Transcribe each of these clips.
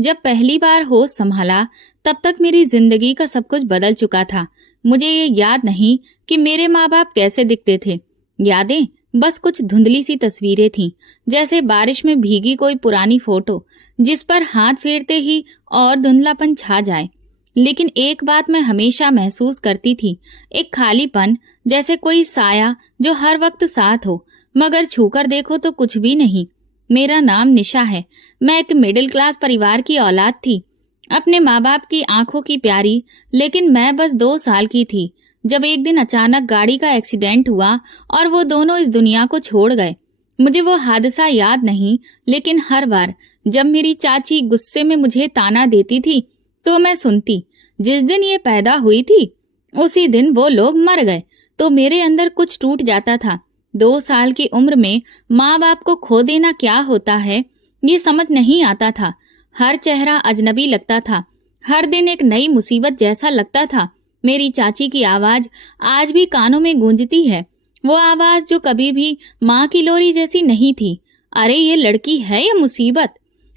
जब पहली बार होश संभाला तब तक मेरी जिंदगी का सब कुछ बदल चुका था। मुझे ये याद नहीं कि मेरे माँ बाप कैसे दिखते थे। यादें बस कुछ धुंधली सी तस्वीरें थीं, जैसे बारिश में भीगी कोई पुरानी फोटो जिस पर हाथ फेरते ही और धुंधलापन छा जाए। लेकिन एक बात मैं हमेशा महसूस करती थी, एक खालीपन, जैसे कोई साया जो हर वक्त साथ हो मगर छूकर देखो तो कुछ भी नहीं। मेरा नाम निशा है। मैं एक मिडिल क्लास परिवार की औलाद थी, अपने माँ बाप की आंखों की प्यारी। लेकिन मैं बस 2 साल की थी जब एक दिन अचानक गाड़ी का एक्सीडेंट हुआ और वो दोनों इस दुनिया को छोड़ गए। मुझे वो हादसा याद नहीं, लेकिन हर बार जब मेरी चाची गुस्से में मुझे ताना देती थी तो मैं सुनती, जिस दिन ये पैदा हुई थी उसी दिन वो लोग मर गए। तो मेरे अंदर कुछ टूट जाता था। 2 साल की उम्र में माँ बाप को खो देना क्या होता है ये समझ नहीं आता था। हर चेहरा अजनबी लगता था, हर दिन एक नई मुसीबत जैसा लगता था। मेरी चाची की आवाज आज भी कानों में गूंजती है, वो आवाज जो कभी भी माँ की लोरी जैसी नहीं थी। अरे ये लड़की है या मुसीबत,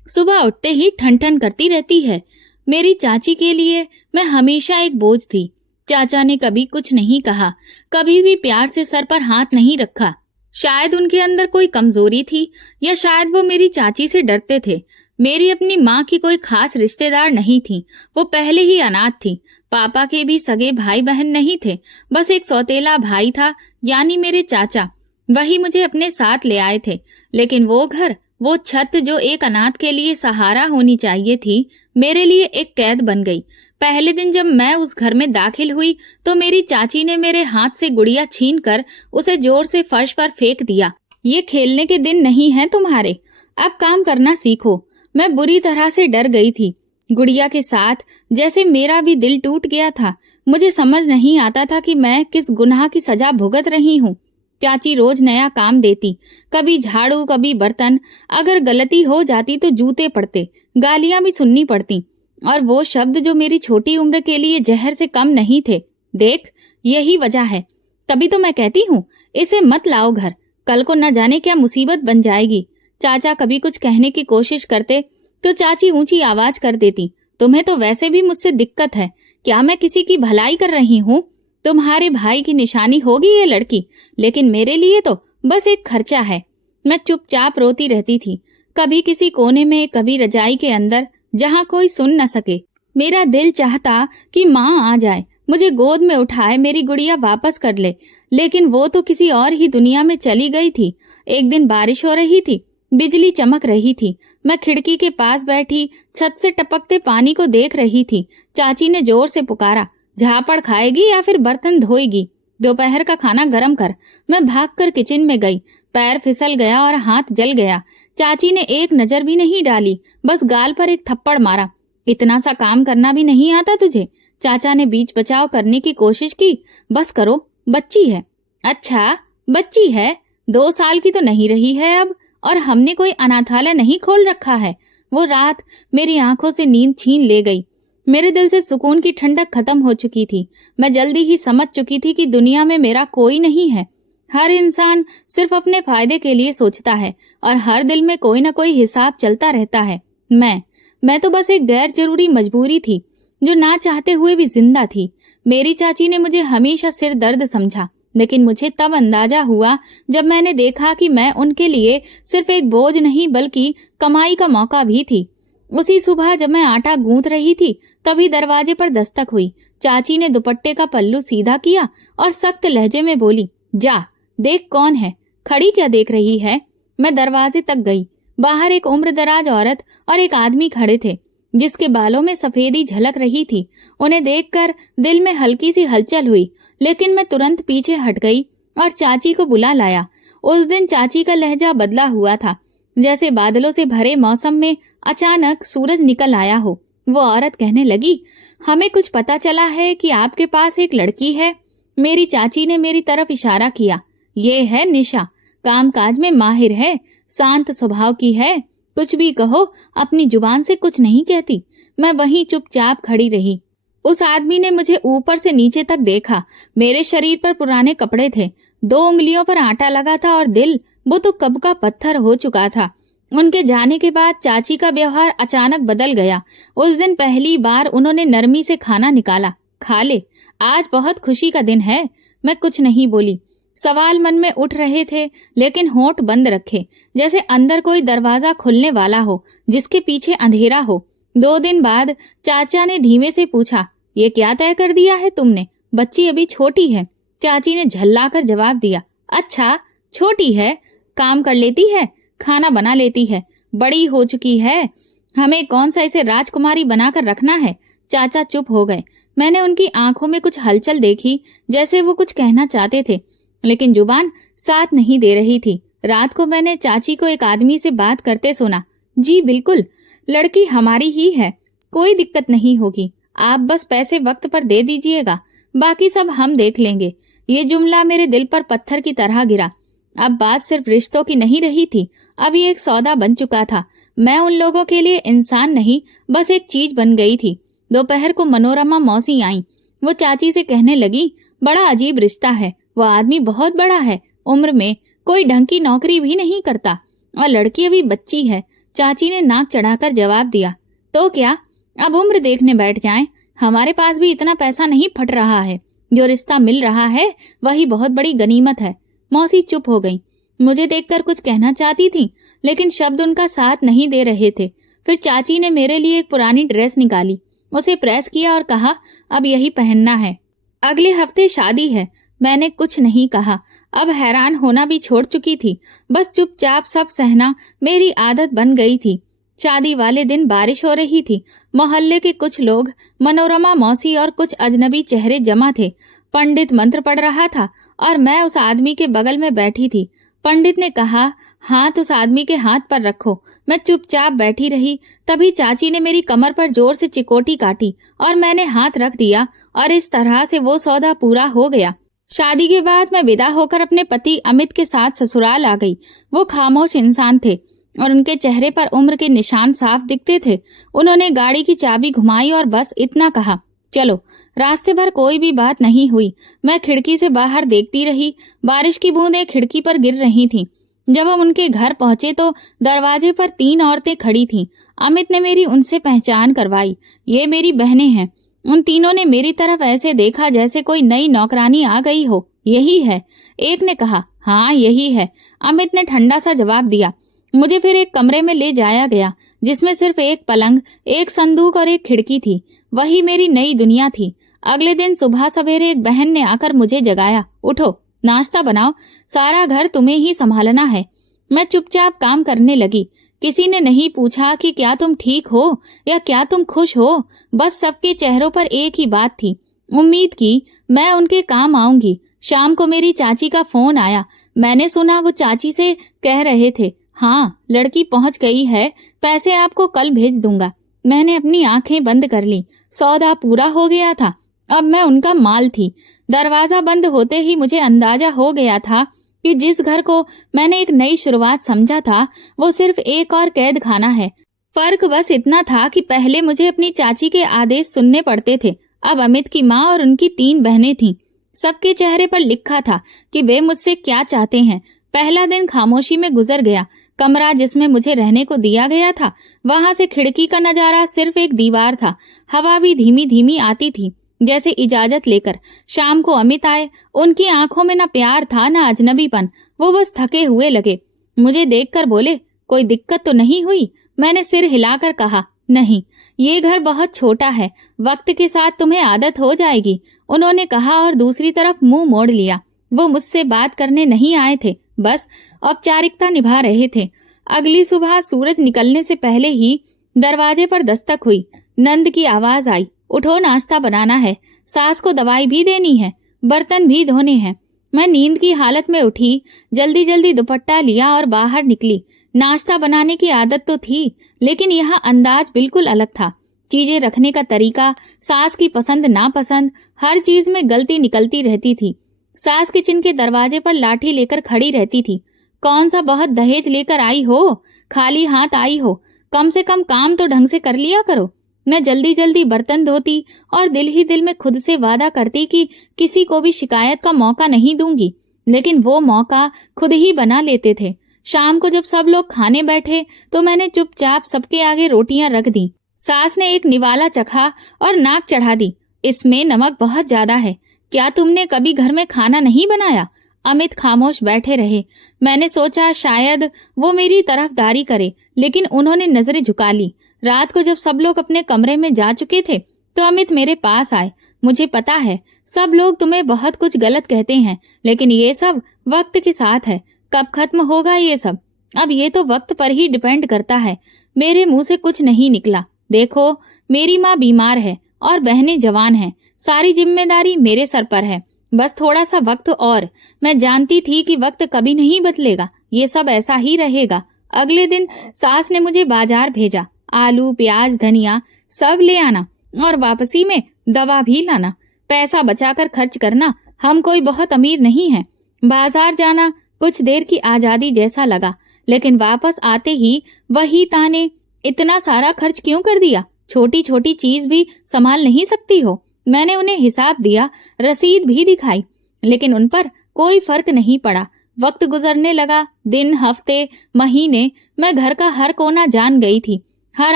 सुबह उठते ही ठन ठन करती रहती है। मेरी चाची के लिए मैं हमेशा एक बोझ थी। चाचा ने कभी कुछ नहीं कहा, कभी भी प्यार से सर पर हाथ नहीं रखा। शायद उनके अंदर कोई कमजोरी थी, या शायद वो मेरी चाची से डरते थे। मेरी अपनी माँ की कोई खास रिश्तेदार नहीं थी, वो पहले ही अनाथ थी। पापा के भी सगे भाई बहन नहीं थे, बस एक सौतेला भाई था, यानी मेरे चाचा। वही मुझे अपने साथ ले आए थे। लेकिन वो घर, वो छत जो एक अनाथ के लिए सहारा होनी चाहिए थी, मेरे लिए एक कैद बन गई। पहले दिन जब मैं उस घर में दाखिल हुई तो मेरी चाची ने मेरे हाथ से गुड़िया छीनकर उसे जोर से फर्श पर फेंक दिया। ये खेलने के दिन नहीं है तुम्हारे, अब काम करना सीखो। मैं बुरी तरह से डर गई थी। गुड़िया के साथ जैसे मेरा भी दिल टूट गया था। मुझे समझ नहीं आता था कि मैं किस गुनाह की सजा भुगत रही हूँ। चाची रोज नया काम देती, कभी झाड़ू कभी बर्तन। अगर गलती हो जाती तो जूते पड़ते, गालियां भी सुननी पड़ती, और वो शब्द जो मेरी छोटी उम्र के लिए जहर से कम नहीं थे। देख, यही वजह है, तभी तो मैं कहती हूँ इसे मत लाओ घर, कल को न जाने क्या मुसीबत बन जाएगी। चाचा कभी कुछ कहने की कोशिश करते तो चाची ऊंची आवाज कर देती, तुम्हें तो वैसे भी मुझसे दिक्कत है, क्या मैं किसी की भलाई कर रही हूँ? तुम्हारे भाई की निशानी होगी ये लड़की, लेकिन मेरे लिए तो बस एक खर्चा है। मैं चुपचाप रोती रहती थी, कभी किसी कोने में, कभी रजाई के अंदर, जहाँ कोई सुन न सके। मेरा दिल चाहता कि माँ आ जाए, मुझे गोद में उठाए, मेरी गुड़िया वापस कर ले, लेकिन वो तो किसी और ही दुनिया में चली गई थी। एक दिन बारिश हो रही थी, बिजली चमक रही थी। मैं खिड़की के पास बैठी छत से टपकते पानी को देख रही थी। चाची ने जोर से पुकारा, झापड़ खाएगी या फिर बर्तन धोएगी? दोपहर का खाना गरम कर। मैं भागकर किचन में गई, पैर फिसल गया और हाथ जल गया। चाची ने एक नजर भी नहीं डाली, बस गाल पर एक थप्पड़ मारा। इतना सा काम करना भी नहीं आता तुझे? चाचा ने बीच बचाव करने की कोशिश की। बस करो, बच्ची है। अच्छा, बच्ची है, 2 साल की तो नहीं रही है अब, और हमने कोई अनाथालय नहीं खोल रखा है। वो रात मेरी आंखों से नींद छीन ले गई। मेरे दिल से सुकून की ठंडक खत्म हो चुकी थी। मैं जल्दी ही समझ चुकी थी कि दुनिया में मेरा कोई नहीं है। हर इंसान सिर्फ अपने फायदे के लिए सोचता है, और हर दिल में कोई न कोई हिसाब चलता रहता है। मैं तो बस एक गैर जरूरी मजबूरी थी, जो ना चाहते हुए भी जिंदा थी। मेरी चाची ने मुझे हमेशा सिर दर्द समझा, लेकिन मुझे तब अंदाजा हुआ जब मैंने देखा कि मैं उनके लिए सिर्फ एक बोझ नहीं बल्कि कमाई का मौका भी थी। उसी सुबह जब मैं आटा गूंथ रही थी तभी दरवाजे पर दस्तक हुई। चाची ने दुपट्टे का पल्लू सीधा किया और सख्त लहजे में बोली, जा देख कौन है, खड़ी क्या देख रही है? मैं दरवाजे तक गई। बाहर एक उम्रदराज औरत और एक आदमी खड़े थे, जिसके बालों में सफेदी झलक रही थी। उन्हें देखकर दिल में हल्की सी हलचल हुई, लेकिन मैं तुरंत पीछे हट गई और चाची को बुला लाया। उस दिन चाची का लहजा बदला हुआ था, जैसे बादलों से भरे मौसम में अचानक सूरज निकल आया हो। वो औरत कहने लगी, हमें कुछ पता चला है कि आपके पास एक लड़की है। मेरी चाची ने मेरी तरफ इशारा किया। ये है निशा, कामकाज में माहिर है, शांत स्वभाव की है, कुछ भी कहो अपनी जुबान से कुछ नहीं कहती। मैं वहीं चुपचाप खड़ी रही। उस आदमी ने मुझे ऊपर से नीचे तक देखा। मेरे शरीर पर पुराने कपड़े थे, 2 उंगलियों पर आटा लगा था और दिल, वो तो कब का पत्थर हो चुका था। उनके जाने के बाद चाची का व्यवहार अचानक बदल गया। उस दिन पहली बार उन्होंने नरमी से खाना निकाला। खा ले, आज बहुत खुशी का दिन है। मैं कुछ नहीं बोली। सवाल मन में उठ रहे थे, लेकिन होंठ बंद रखे, जैसे अंदर कोई दरवाजा खुलने वाला हो जिसके पीछे अंधेरा हो। 2 दिन बाद चाचा ने धीमे से पूछा, ये क्या तय कर दिया है तुमने? बच्ची अभी छोटी है। चाची ने झल्लाकर जवाब दिया, अच्छा छोटी है, काम कर लेती है, खाना बना लेती है, बड़ी हो चुकी है, हमें कौन सा इसे राजकुमारी बनाकर रखना है। चाचा चुप हो गए। मैंने उनकी आंखों में कुछ हलचल देखी, जैसे वो कुछ कहना चाहते थे, लेकिन जुबान साथ नहीं दे रही थी। रात को मैंने चाची को एक आदमी से बात करते सुना। जी बिल्कुल, लड़की हमारी ही है, कोई दिक्कत नहीं होगी, आप बस पैसे वक्त पर दे दीजिएगा, बाकी सब हम देख लेंगे। ये जुमला मेरे दिल पर पत्थर की तरह गिरा। अब बात सिर्फ रिश्तों की नहीं रही थी, अब ये एक सौदा बन चुका था। मैं उन लोगों के लिए इंसान नहीं, बस एक चीज बन गई थी। दोपहर को मनोरमा मौसी आई। वो चाची से कहने लगी, बड़ा अजीब रिश्ता है, वो आदमी बहुत बड़ा है, उम्र में कोई ढंग की नौकरी भी नहीं करता, और लड़की अभी बच्ची है। चाची ने नाक चढ़ाकर जवाब दिया, तो क्या, अब उम्र देखने बैठ जाएं? हमारे पास भी इतना पैसा नहीं फट रहा है, जो रिश्ता मिल रहा है वही बहुत बड़ी गनीमत है। मौसी चुप हो गई। मुझे देखकर कुछ कहना चाहती थी, लेकिन शब्द उनका साथ नहीं दे रहे थे। फिर चाची ने मेरे लिए एक पुरानी ड्रेस निकाली, उसे प्रेस किया और कहा, अब यही पहनना है, अगले हफ्ते शादी है। मैंने कुछ नहीं कहा, अब हैरान होना भी छोड़ चुकी थी, बस चुपचाप सब सहना मेरी आदत बन गई थी। शादी वाले दिन बारिश हो रही थी। मोहल्ले के कुछ लोग, मनोरमा मौसी और कुछ अजनबी चेहरे जमा थे। पंडित मंत्र पढ़ रहा था और मैं उस आदमी के बगल में बैठी थी। पंडित ने कहा, हाथ उस आदमी के हाथ पर रखो। मैं चुपचाप बैठी रही। तभी चाची ने मेरी कमर पर जोर से चिकोटी काटी और मैंने हाथ रख दिया, और इस तरह से वो सौदा पूरा हो गया। शादी के बाद मैं विदा होकर अपने पति अमित के साथ ससुराल आ गई। वो खामोश इंसान थे और उनके चेहरे पर उम्र के निशान साफ दिखते थे। उन्होंने गाड़ी की चाबी घुमाई और बस इतना कहा, चलो। रास्ते भर कोई भी बात नहीं हुई। मैं खिड़की से बाहर देखती रही। बारिश की बूंदें खिड़की पर गिर रही थीं। जब हम उनके घर पहुंचे तो दरवाजे पर 3 औरतें खड़ी थीं। अमित ने मेरी उनसे पहचान करवाई। ये मेरी बहनें हैं। उन तीनों ने मेरी तरफ ऐसे देखा जैसे कोई नई नौकरानी आ गई हो। यही है, एक ने कहा। हाँ यही है, अमित ने ठंडा सा जवाब दिया। मुझे फिर एक कमरे में ले जाया गया, जिसमें सिर्फ एक पलंग, एक संदूक और एक खिड़की थी। वही मेरी नई दुनिया थी। अगले दिन सुबह सवेरे एक बहन ने आकर मुझे जगाया, उठो, नाश्ता बनाओ, सारा घर तुम्हें ही संभालना है। मैं चुपचाप काम करने लगी। किसी ने नहीं पूछा कि क्या तुम ठीक हो या क्या तुम खुश हो। बस सबके चेहरों पर एक ही बात थी, उम्मीद की मैं उनके काम आऊंगी। शाम को मेरी चाची का फोन आया। मैंने सुना वो चाची से कह रहे थे, हाँ लड़की पहुंच गई है, पैसे आपको कल भेज दूंगा। मैंने अपनी आंखें बंद कर ली। सौदा पूरा हो गया था, अब मैं उनका माल थी। दरवाजा बंद होते ही मुझे अंदाजा हो गया था कि जिस घर को मैंने एक नई शुरुआत समझा था, वो सिर्फ एक और कैद खाना है। फर्क बस इतना था कि पहले मुझे अपनी चाची के आदेश सुनने पड़ते थे, अब अमित की माँ और उनकी 3 बहनें थीं। सबके चेहरे पर लिखा था कि वे मुझसे क्या चाहते हैं। पहला दिन खामोशी में गुजर गया। कमरा जिसमें मुझे रहने को दिया गया था, वहां से खिड़की का नजारा सिर्फ एक दीवार था। हवा भी धीमी धीमी आती थी, जैसे इजाजत लेकर। शाम को अमित आए। उनकी आंखों में न प्यार था न अजनबीपन, वो बस थके हुए लगे। मुझे देखकर बोले, कोई दिक्कत तो नहीं हुई? मैंने सिर हिलाकर कहा, नहीं, ये घर बहुत छोटा है, वक्त के साथ तुम्हें आदत हो जाएगी, उन्होंने कहा और दूसरी तरफ मुंह मोड़ लिया। वो मुझसे बात करने नहीं आए थे, बस औपचारिकता निभा रहे थे। अगली सुबह सूरज निकलने से पहले ही दरवाजे पर दस्तक हुई। नंद की आवाज आई, उठो, नाश्ता बनाना है, सास को दवाई भी देनी है, बर्तन भी धोने हैं। मैं नींद की हालत में उठी, जल्दी जल्दी दुपट्टा लिया और बाहर निकली। नाश्ता बनाने की आदत तो थी, लेकिन यहाँ अंदाज बिल्कुल अलग था। चीजें रखने का तरीका, सास की पसंद नापसंद, हर चीज में गलती निकलती रहती थी। सास किचन के दरवाजे पर लाठी लेकर खड़ी रहती थी। कौन सा बहुत दहेज लेकर आई हो, खाली हाथ आई हो, कम से कम काम तो ढंग से कर लिया करो। मैं जल्दी जल्दी बर्तन धोती और दिल ही दिल में खुद से वादा करती कि किसी को भी शिकायत का मौका नहीं दूंगी, लेकिन वो मौका खुद ही बना लेते थे। शाम को जब सब लोग खाने बैठे तो मैंने चुपचाप सबके आगे रोटियां रख दी। सास ने एक निवाला चखा और नाक चढ़ा दी, इसमें नमक बहुत ज्यादा है। क्या तुमने कभी घर में खाना नहीं बनाया? अमित खामोश बैठे रहे। मैंने सोचा शायद वो मेरी तरफदारी करे, लेकिन उन्होंने नजरें झुका ली। रात को जब सब लोग अपने कमरे में जा चुके थे तो अमित मेरे पास आए। मुझे पता है सब लोग तुम्हें बहुत कुछ गलत कहते हैं, लेकिन ये सब वक्त के साथ है। कब खत्म होगा ये सब? अब ये तो वक्त पर ही डिपेंड करता है। मेरे मुंह से कुछ नहीं निकला। देखो, मेरी माँ बीमार है और बहनें जवान हैं। सारी जिम्मेदारी मेरे सर पर है। बस थोड़ा सा वक्त और। मैं जानती थी कि वक्त कभी नहीं बदलेगा, ये सब ऐसा ही रहेगा। अगले दिन सास ने मुझे बाजार भेजा। आलू, प्याज, धनिया सब ले आना और वापसी में दवा भी लाना। पैसा बचाकर खर्च करना, हम कोई बहुत अमीर नहीं हैं। बाजार जाना कुछ देर की आजादी जैसा लगा, लेकिन वापस आते ही वही ताने, इतना सारा खर्च क्यों कर दिया? छोटी छोटी चीज भी संभाल नहीं सकती हो? मैंने उन्हें हिसाब दिया, रसीद भी दिखाई, लेकिन उन पर कोई फर्क नहीं पड़ा। वक्त गुजरने लगा, दिन, हफ्ते, महीने। मैं घर का हर कोना जान गई थी, हर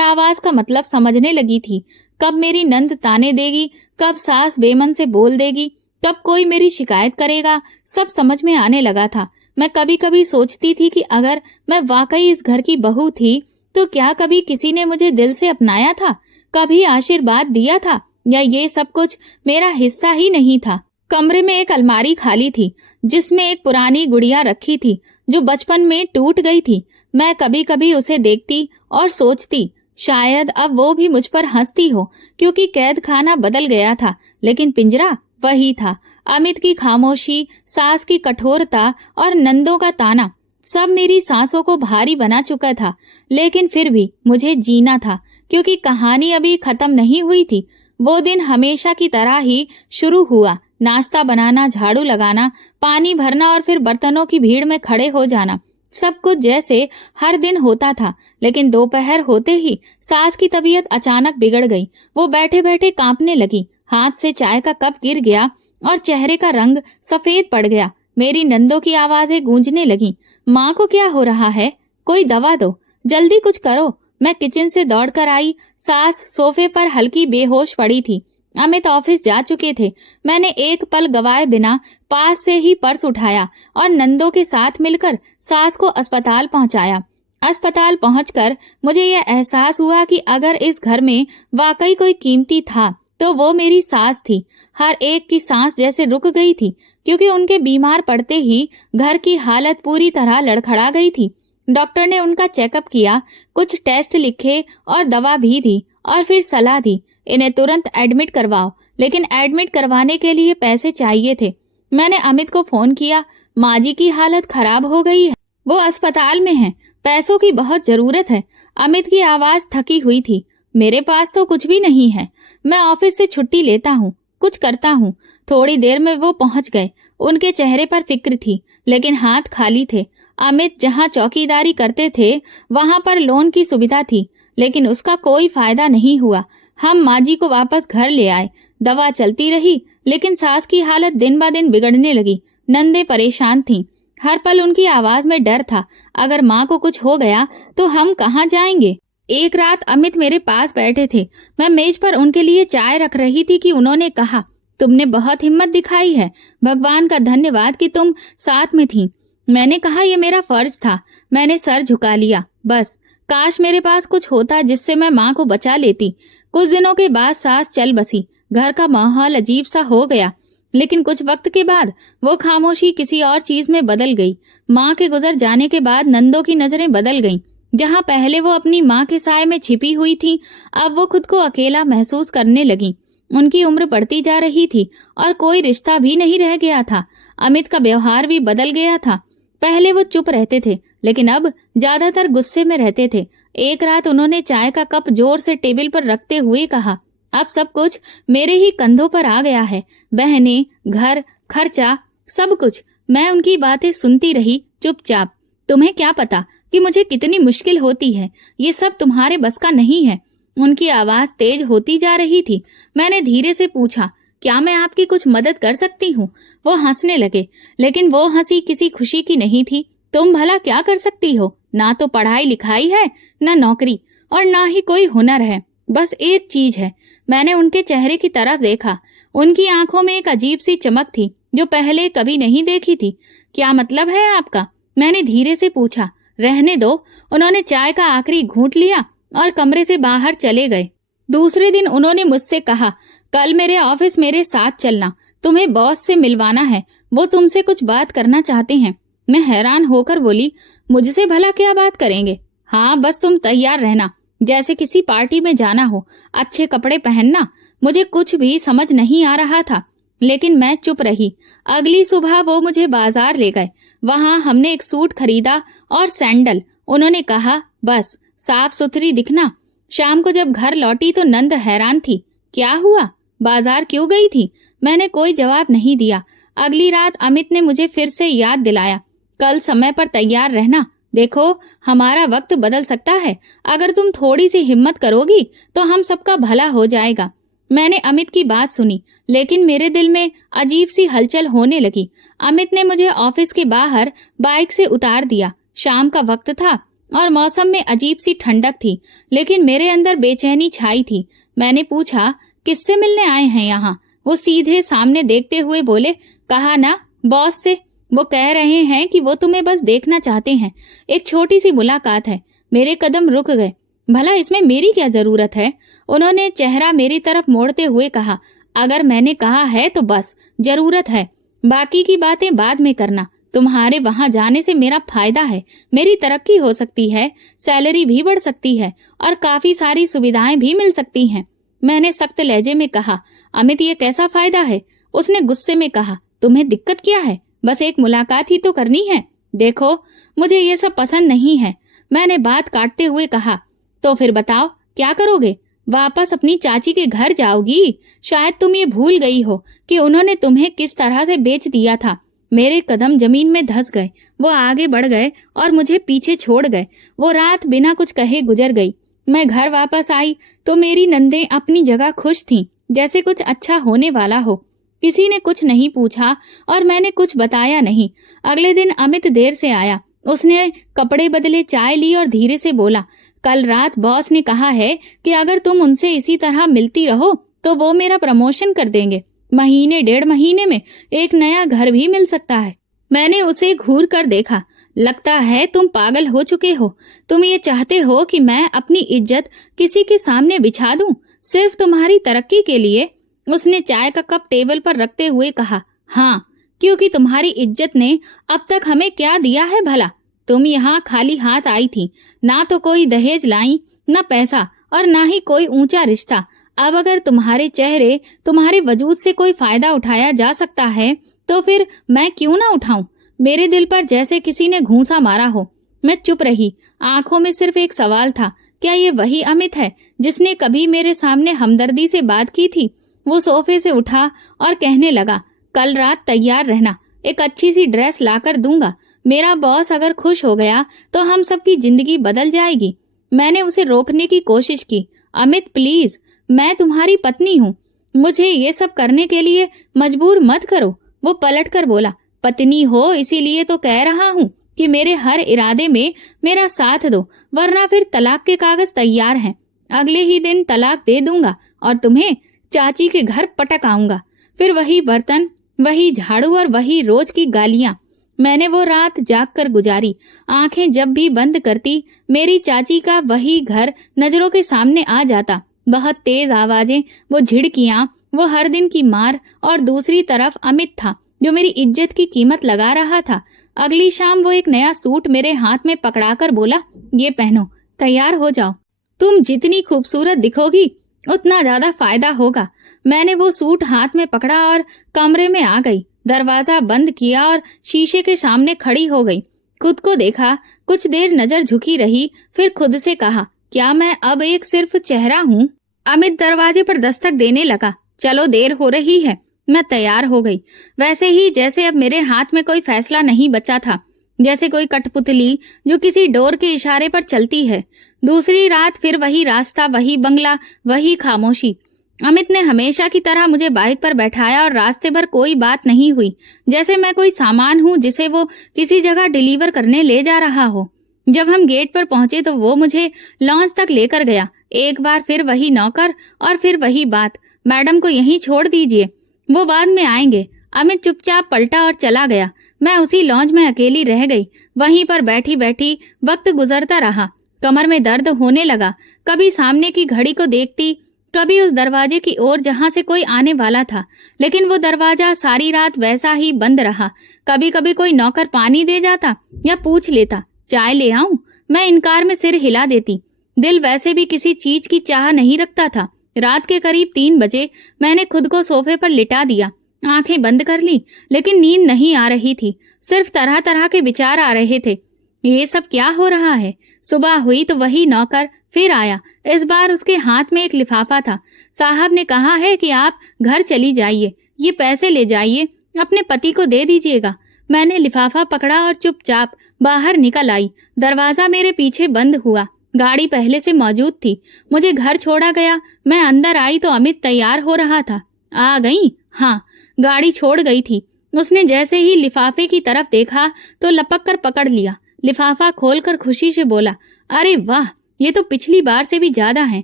आवाज का मतलब समझने लगी थी। कब मेरी नंद ताने देगी, कब सास बेमन से बोल देगी, कब कोई मेरी शिकायत करेगा, सब समझ में आने लगा था। मैं कभी कभी सोचती थी कि अगर मैं वाकई इस घर की बहू थी तो क्या कभी किसी ने मुझे दिल से अपनाया था, कभी आशीर्वाद दिया था, या ये सब कुछ मेरा हिस्सा ही नहीं था? कमरे में एक अलमारी खाली थी जिसमें एक पुरानी गुड़िया रखी थी जो बचपन में टूट गई थी। मैं कभी कभी उसे देखती और सोचती शायद अब वो भी मुझ पर हंसती हो, क्योंकि कैद खाना बदल गया था लेकिन पिंजरा वही था। अमित की खामोशी, सास की कठोरता और नंदों का ताना सब मेरी सांसों को भारी बना चुका था। लेकिन फिर भी मुझे जीना था, क्योंकि कहानी अभी खत्म नहीं हुई थी। वो दिन हमेशा की तरह ही शुरू हुआ। नाश्ता बनाना, झाड़ू लगाना, पानी भरना और फिर बर्तनों की भीड़ में खड़े हो जाना, सब कुछ जैसे हर दिन होता था। लेकिन दोपहर होते ही सास की तबीयत अचानक बिगड़ गई। वो बैठे बैठे कांपने लगी, हाथ से चाय का कप गिर गया और चेहरे का रंग सफेद पड़ गया। मेरी नंदों की आवाजें गूंजने लगी, माँ को क्या हो रहा है? कोई दवा दो, जल्दी कुछ करो। मैं किचन से दौड़कर आई। सास सोफे पर हल्की बेहोश पड़ी थी। अमित ऑफिस जा चुके थे। मैंने एक पल गवाए बिना पास से ही पर्स उठाया और नंदों के साथ मिलकर सास को अस्पताल पहुंचाया। अस्पताल पहुंचकर मुझे यह एहसास हुआ कि अगर इस घर में वाकई कोई कीमती था तो वो मेरी सास थी। हर एक की सांस जैसे रुक गई थी, क्योंकि उनके बीमार पड़ते ही घर की हालत पूरी तरह लड़खड़ा गई थी। डॉक्टर ने उनका चेकअप किया, कुछ टेस्ट लिखे और दवा भी दी और फिर सलाह दी, इन्हें तुरंत एडमिट करवाओ। लेकिन एडमिट करवाने के लिए पैसे चाहिए थे। मैंने अमित को फोन किया, माँ जी की हालत खराब हो गई है, वो अस्पताल में हैं, पैसों की बहुत जरूरत है। अमित की आवाज थकी हुई थी। मेरे पास तो कुछ भी नहीं है, मैं ऑफिस से छुट्टी लेता हूँ, कुछ करता हूँ। थोड़ी देर में वो पहुंच गए। उनके चेहरे पर फिक्र थी, लेकिन हाथ खाली थे। अमित जहाँ चौकीदारी करते थे वहां पर लोन की सुविधा थी, लेकिन उसका कोई फायदा नहीं हुआ। हम माँ जी को वापस घर ले आए। दवा चलती रही, लेकिन सास की हालत दिन ब दिन बिगड़ने लगी। नंदे परेशान थीं। हर पल उनकी आवाज में डर था, अगर माँ को कुछ हो गया तो हम कहाँ जाएंगे। एक रात अमित मेरे पास बैठे थे। मैं मेज पर उनके लिए चाय रख रही थी कि उन्होंने कहा, तुमने बहुत हिम्मत दिखाई है, भगवान का धन्यवाद कि तुम साथ में थी। मैंने कहा, यह मेरा फर्ज था। मैंने सर झुका लिया। बस काश मेरे पास कुछ होता जिससे मैं माँ को बचा लेती। कुछ दिनों के बाद सास चल बसी। घर का माहौल अजीब सा हो गया, लेकिन कुछ वक्त के बाद वो खामोशी किसी और चीज में बदल गई। माँ के गुजर जाने के बाद नंदों की नजरें बदल गईं। जहाँ पहले वो अपनी माँ के साए में छिपी हुई थी, अब वो खुद को अकेला महसूस करने लगी। उनकी उम्र बढ़ती जा रही थी और कोई रिश्ता भी नहीं रह गया था। अमित का व्यवहार भी बदल गया था। पहले वो चुप रहते थे, लेकिन अब ज्यादातर गुस्से में रहते थे। एक रात उन्होंने चाय का कप जोर से टेबल पर रखते हुए कहा, अब सब कुछ मेरे ही कंधों पर आ गया है, बहनें, घर, खर्चा, सब कुछ। मैं उनकी बातें सुनती रही चुपचाप। तुम्हें क्या पता कि मुझे कितनी मुश्किल होती है, ये सब तुम्हारे बस का नहीं है। उनकी आवाज तेज होती जा रही थी। मैंने धीरे से पूछा, क्या मैं आपकी कुछ मदद कर सकती हूँ? वो हंसने लगे, लेकिन वो हंसी किसी खुशी की नहीं थी, तुम भला क्या कर सकती हो? ना तो पढ़ाई लिखाई है, ना नौकरी, और ना ही कोई हुनर है। बस एक चीज है। मैंने उनके चेहरे की तरफ देखा। उनकी आंखों में एक अजीब सी चमक थी जो पहले कभी नहीं देखी थी। क्या मतलब है आपका? मैंने धीरे से पूछा। रहने दो। उन्होंने चाय का आखिरी घूंट लिया और कमरे से बाहर चले गए। दूसरे दिन उन्होंने मुझसे कहा, कल मेरे ऑफिस मेरे साथ चलना, तुम्हें बॉस से मिलवाना है, वो तुमसे कुछ बात करना चाहते हैं। मैं हैरान होकर बोली, मुझसे भला क्या बात करेंगे? हाँ, बस तुम तैयार रहना, जैसे किसी पार्टी में जाना हो, अच्छे कपड़े पहनना। मुझे कुछ भी समझ नहीं आ रहा था, लेकिन मैं चुप रही। अगली सुबह वो मुझे बाजार ले गए। वहां हमने एक सूट खरीदा और सैंडल। उन्होंने कहा, बस साफ सुथरी दिखना। शाम को जब घर लौटी तो नंद हैरान थी। क्या हुआ? बाजार क्यों गई थी? मैंने कोई जवाब नहीं दिया। अगली रात अमित ने मुझे फिर से याद दिलाया, कल समय पर तैयार रहना। देखो, हमारा वक्त बदल सकता है। अगर तुम थोड़ी सी हिम्मत करोगी तो हम सबका भला हो जाएगा। मैंने अमित की बात सुनी, लेकिन मेरे दिल में अजीब सी हलचल होने लगी। अमित ने मुझे ऑफिस के बाहर बाइक से उतार दिया। शाम का वक्त था और मौसम में अजीब सी ठंडक थी, लेकिन मेरे अंदर बेचैनी छाई थी। मैंने पूछा, किससे मिलने आए हैं यहाँ? वो सीधे सामने देखते हुए बोले, कहा ना, बॉस से। वो कह रहे हैं कि वो तुम्हें बस देखना चाहते हैं। एक छोटी सी मुलाकात है। मेरे कदम रुक गए। भला इसमें मेरी क्या जरूरत है? उन्होंने चेहरा मेरी तरफ मोड़ते हुए कहा, अगर मैंने कहा है तो बस जरूरत है, बाकी की बातें बाद में करना। तुम्हारे वहां जाने से मेरा फायदा है, मेरी तरक्की हो सकती है, सैलरी भी बढ़ सकती है और काफी सारी सुविधाएं भी मिल सकती हैं। मैंने सख्त लहजे में कहा, अमित ये कैसा फायदा है? उसने गुस्से में कहा, तुम्हें दिक्कत क्या है? बस एक मुलाकात ही तो करनी है। देखो, मुझे ये सब पसंद नहीं है। मैंने बात काटते हुए कहा, तो फिर बताओ क्या करोगे? वापस अपनी चाची के घर जाओगी? शायद तुम ये भूल गई हो कि उन्होंने तुम्हें किस तरह से बेच दिया था। मेरे कदम जमीन में धंस गए। वो आगे बढ़ गए और मुझे पीछे छोड़ गए। वो रात बिना कुछ कहे गुजर गई। मैं घर वापस आई तो मेरी नंदें अपनी जगह खुश थीं, जैसे कुछ अच्छा होने वाला हो। किसी ने कुछ नहीं पूछा और मैंने कुछ बताया नहीं। अगले दिन अमित देर से आया। उसने कपड़े बदले, चाय ली और धीरे से बोला, कल रात बॉस ने कहा है कि अगर तुम उनसे इसी तरह मिलती रहो तो वो मेरा प्रमोशन कर देंगे। महीने 1.5 महीने में एक नया घर भी मिल सकता है। मैंने उसे घूर कर देखा। लगता है तुम पागल हो चुके हो। तुम ये चाहते हो कि मैं अपनी इज्जत किसी के सामने बिछा दूं, सिर्फ तुम्हारी तरक्की के लिए? उसने चाय का कप टेबल पर रखते हुए कहा, हाँ, क्योंकि तुम्हारी इज्जत ने अब तक हमें क्या दिया है भला? तुम यहाँ खाली हाथ आई थी, ना तो कोई दहेज लाई, ना पैसा और ना ही कोई ऊंचा रिश्ता। अब अगर तुम्हारे चेहरे, तुम्हारे वजूद से कोई फायदा उठाया जा सकता है तो फिर मैं क्यों ना उठाऊं? मेरे दिल पर जैसे किसी ने घूंसा मारा हो। मैं चुप रही। आंखों में सिर्फ एक सवाल था, क्या ये वही अमित है जिसने कभी मेरे सामने हमदर्दी से बात की थी? वो सोफे से उठा और कहने लगा, कल रात तैयार रहना, एक अच्छी सी ड्रेस लाकर दूंगा। मेरा बॉस अगर खुश हो गया तो हम सबकी जिंदगी बदल जाएगी। मैंने उसे रोकने की कोशिश की। अमित प्लीज, मैं तुम्हारी पत्नी हूँ, मुझे ये सब करने के लिए मजबूर मत करो। वो पलटकर बोला, पत्नी हो इसीलिए तो कह रहा हूँ कि मेरे हर इरादे में मेरा साथ दो, वरना फिर तलाक के कागज तैयार हैं। अगले ही दिन तलाक दे दूंगा और तुम्हें चाची के घर पटक आऊंगा। फिर वही बर्तन, वही झाड़ू और वही रोज की गालियां। मैंने वो रात जाग कर गुजारी। आंखें जब भी बंद करती, मेरी चाची का वही घर नजरों के सामने आ जाता। बहुत तेज आवाजें, वो झिड़कियां, वो हर दिन की मार, और दूसरी तरफ अमित था जो मेरी इज्जत की कीमत लगा रहा था। अगली शाम वो एक नया सूट मेरे हाथ में पकड़ाकर बोला, ये पहनो, तैयार हो जाओ। तुम जितनी खूबसूरत दिखोगी उतना ज्यादा फायदा होगा। मैंने वो सूट हाथ में पकड़ा और कमरे में आ गई। दरवाजा बंद किया और शीशे के सामने खड़ी हो गई। खुद को देखा, कुछ देर नजर झुकी रही, फिर खुद से कहा, क्या मैं अब एक सिर्फ चेहरा हूँ? अमित दरवाजे पर दस्तक देने लगा। चलो, देर हो रही है। मैं तैयार हो गई, वैसे ही जैसे अब मेरे हाथ में कोई फैसला नहीं बचा था, जैसे कोई कठपुतली जो किसी डोर के इशारे पर चलती है। दूसरी रात फिर वही रास्ता, वही बंगला, वही खामोशी। अमित ने हमेशा की तरह मुझे बाइक पर बैठाया और रास्ते भर कोई बात नहीं हुई, जैसे मैं कोई सामान हूँ जिसे वो किसी जगह डिलीवर करने ले जा रहा हो। जब हम गेट पर पहुंचे तो वो मुझे लॉन्च तक लेकर गया। एक बार फिर वही नौकर और फिर वही बात, मैडम को यहीं छोड़ दीजिए, वो बाद में आएंगे। अमित चुपचाप पलटा और चला गया। मैं उसी लॉन्च में अकेली रह गई। वहीं पर बैठी बैठी वक्त गुजरता रहा। कमर में दर्द होने लगा। कभी सामने की घड़ी को देखती, कभी उस दरवाजे की ओर जहां से कोई आने वाला था, लेकिन वो दरवाजा सारी रात वैसा ही बंद रहा। कभी कभी कोई नौकर पानी दे जाता या पूछ लेता, चाय ले आऊं? मैं इनकार में सिर हिला देती। दिल वैसे भी किसी चीज की चाह नहीं रखता था। रात के करीब 3 बजे मैंने खुद को सोफे पर लिटा दिया, आंखें बंद कर ली, लेकिन नींद नहीं आ रही थी। सिर्फ तरह तरह के विचार आ रहे थे। ये सब क्या हो रहा है? सुबह हुई तो वही नौकर फिर आया। इस बार उसके हाथ में एक लिफाफा था। साहब ने कहा है कि आप घर चली जाइए, ये पैसे ले जाइए, अपने पति को दे दीजिएगा। मैंने लिफाफा पकड़ा और चुपचाप बाहर निकल आई। दरवाजा मेरे पीछे बंद हुआ। गाड़ी पहले से मौजूद थी। मुझे घर छोड़ा गया। मैं अंदर आई तो अमित तैयार हो रहा था। आ गई? हाँ, गाड़ी छोड़ गई थी। उसने जैसे ही लिफाफे की तरफ देखा तो लपक कर पकड़ लिया। लिफाफा खोलकर खुशी से बोला, अरे वाह, ये तो पिछली बार से भी ज्यादा है।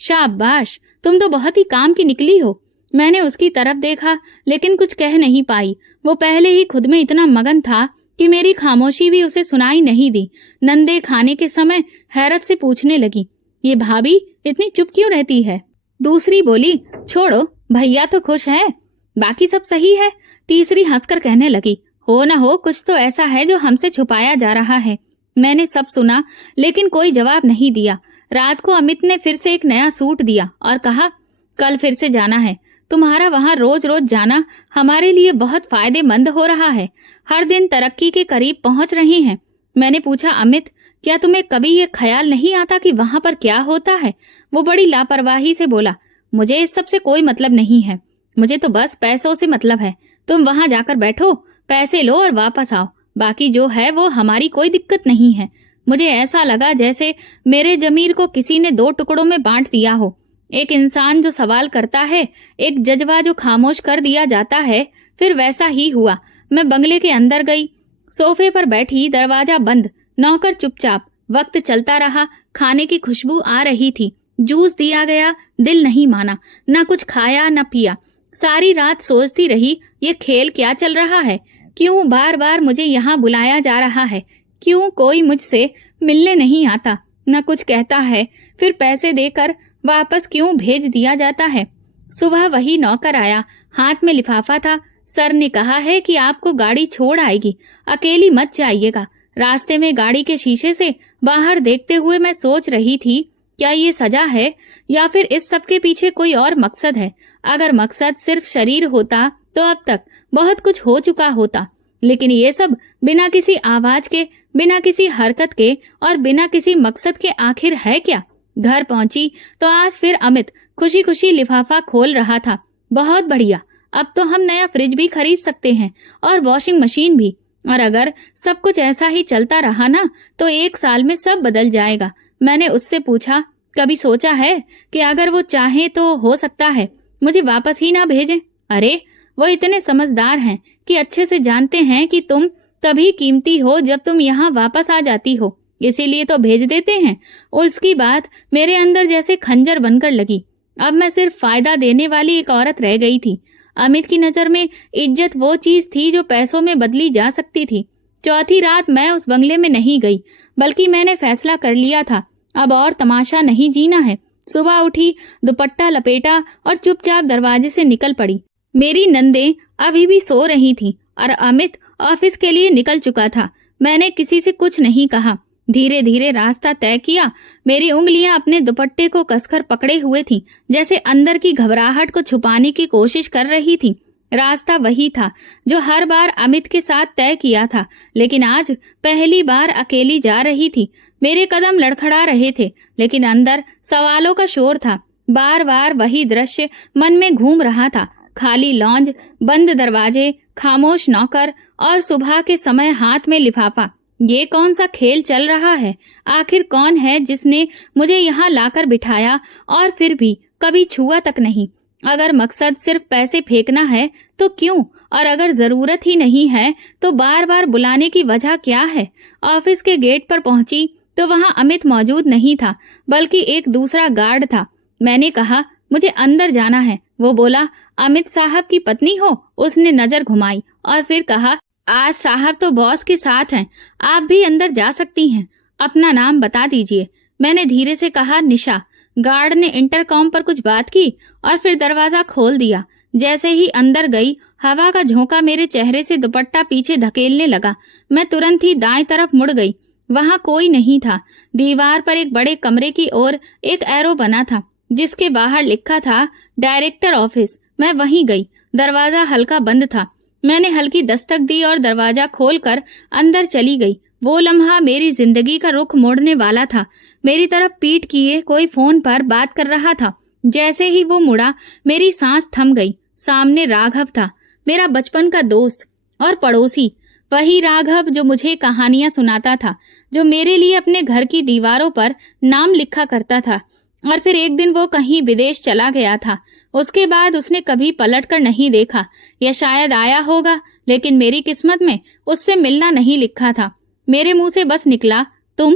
शाबाश, तुम तो बहुत ही काम की निकली हो। मैंने उसकी तरफ देखा लेकिन कुछ कह नहीं पाई। वो पहले ही खुद में इतना मगन था कि मेरी खामोशी भी उसे सुनाई नहीं दी। नंदे खाने के समय हैरत से पूछने लगी, ये भाभी इतनी चुप क्यों रहती है? दूसरी बोली, छोड़ो, भैया तो खुश है, बाकी सब सही है। तीसरी हंसकर कहने लगी, हो न हो कुछ तो ऐसा है जो हमसे छुपाया जा रहा है। मैंने सब सुना लेकिन कोई जवाब नहीं दिया। रात को अमित ने फिर से एक नया सूट दिया और कहा, कल फिर से जाना है। तुम्हारा वहां रोज रोज जाना हमारे लिए बहुत फायदेमंद हो रहा है। हर दिन तरक्की के करीब पहुंच रहे हैं। मैंने पूछा, अमित, क्या तुम्हें कभी ये ख्याल नहीं आता कि वहां पर क्या होता है? वो बड़ी लापरवाही से बोला, मुझे इस सब से कोई मतलब नहीं है। मुझे तो बस पैसों से मतलब है। तुम वहां जाकर बैठो, पैसे लो और वापस आओ। बाकी जो है वो हमारी कोई दिक्कत नहीं है। मुझे ऐसा लगा जैसे मेरे जमीर को किसी ने 2 टुकड़ों में बांट दिया हो। एक इंसान जो सवाल करता है, एक जज्बा जो खामोश कर दिया जाता है। फिर वैसा ही हुआ। मैं बंगले के अंदर गई, सोफे पर बैठी, दरवाजा बंद, नौकर चुपचाप। वक्त चलता रहा। खाने की खुशबू आ रही थी। जूस दिया गया, दिल नहीं माना। न कुछ खाया न पिया। सारी रात सोचती रही, ये खेल क्या चल रहा है? क्यों बार बार मुझे यहाँ बुलाया जा रहा है? क्यों कोई मुझसे मिलने नहीं आता, न कुछ कहता है? फिर पैसे देकर वापस क्यों भेज दिया जाता है? सुबह वही नौकर आया, हाथ में लिफाफा था। सर ने कहा है कि आपको गाड़ी छोड़ आएगी, अकेली मत जाइएगा। रास्ते में गाड़ी के शीशे से बाहर देखते हुए मैं सोच रही थी, क्या ये सजा है या फिर इस सब के पीछे कोई और मकसद है? अगर मकसद सिर्फ शरीर होता तो अब तक बहुत कुछ हो चुका होता, लेकिन ये सब बिना किसी आवाज के, बिना किसी हरकत के और बिना किसी मकसद के आखिर है क्या? घर पहुंची तो आज फिर अमित खुशी खुशी लिफाफा खोल रहा था। बहुत बढ़िया, अब तो हम नया फ्रिज भी खरीद सकते हैं और वॉशिंग मशीन भी। और अगर सब कुछ ऐसा ही चलता रहा ना तो 1 साल में सब बदल जाएगा। मैंने उससे पूछा, कभी सोचा है कि अगर वो चाहे तो हो सकता है मुझे वापस ही ना भेजें? अरे, वो इतने समझदार हैं कि अच्छे से जानते हैं कि तुम तभी कीमती हो जब तुम यहाँ वापस आ जाती हो, इसीलिए तो भेज देते हैं। उसकी बात मेरे अंदर जैसे खंजर बनकर लगी। अब मैं सिर्फ फायदा देने वाली एक औरत रह गई थी। अमित की नजर में इज्जत वो चीज थी जो पैसों में बदली जा सकती थी। चौथी रात मैं उस बंगले में नहीं गई, बल्कि मैंने फैसला कर लिया था, अब और तमाशा नहीं जीना है। सुबह उठी, दुपट्टा लपेटा और चुपचाप दरवाजे से निकल पड़ी। मेरी नंदे अभी भी सो रही थी और अमित ऑफिस के लिए निकल चुका था। मैंने किसी से कुछ नहीं कहा। धीरे धीरे रास्ता तय किया। मेरी उंगलियां अपने दुपट्टे को कसकर पकड़े हुए थीं, जैसे अंदर की घबराहट को छुपाने की कोशिश कर रही थी। रास्ता वही था जो हर बार अमित के साथ तय किया था, लेकिन आज पहली बार अकेली जा रही थी। मेरे कदम लड़खड़ा रहे थे, लेकिन अंदर सवालों का शोर था। बार बार वही दृश्य मन में घूम रहा था। खाली लॉन्ज, बंद दरवाजे, खामोश नौकर और सुबह के समय हाथ में लिफाफा। ये कौन सा खेल चल रहा है? आखिर कौन है जिसने मुझे यहाँ लाकर बिठाया और फिर भी कभी छुआ तक नहीं? अगर मकसद सिर्फ पैसे फेंकना है तो क्यों, और अगर जरूरत ही नहीं है तो बार बार बुलाने की वजह क्या है? ऑफिस के गेट पर पहुंची तो वहां अमित मौजूद नहीं था, बल्कि एक दूसरा गार्ड था। मैंने कहा, मुझे अंदर जाना है। वो बोला, अमित साहब की पत्नी हो? उसने नजर घुमाई और फिर कहा, आज साहब तो बॉस के साथ हैं, आप भी अंदर जा सकती हैं। अपना नाम बता दीजिए। मैंने धीरे से कहा, निशा। गार्ड ने इंटरकॉम पर कुछ बात की और फिर दरवाजा खोल दिया। जैसे ही अंदर गई, हवा का झोंका मेरे चेहरे से दुपट्टा पीछे धकेलने लगा। मैं तुरंत ही दाएं तरफ मुड़ गई। वहां कोई नहीं था। दीवार पर एक बड़े कमरे की ओर एक एरो बना था, जिसके बाहर लिखा था डायरेक्टर ऑफिस। मैं वहीं गई। दरवाजा हल्का बंद था। मैंने हल्की दस्तक दी और दरवाजा खोलकर अंदर चली गई। वो लम्हा मेरी जिंदगी का रुख मोड़ने वाला था। मेरी तरफ पीठ किए कोई फोन पर बात कर रहा था। जैसे ही वो मुड़ा, मेरी सांस थम गई। सामने राघव था, मेरा बचपन का दोस्त और पड़ोसी। वही राघव जो मुझे कहानियां सुनाता था, जो मेरे लिए अपने घर की दीवारों पर नाम लिखा करता था। और फिर एक दिन वो कहीं विदेश चला गया था। उसके बाद उसने कभी पलटकर नहीं देखा, या शायद आया होगा, लेकिन मेरी किस्मत में उससे मिलना नहीं लिखा था। मेरे मुंह से बस निकला, तुम।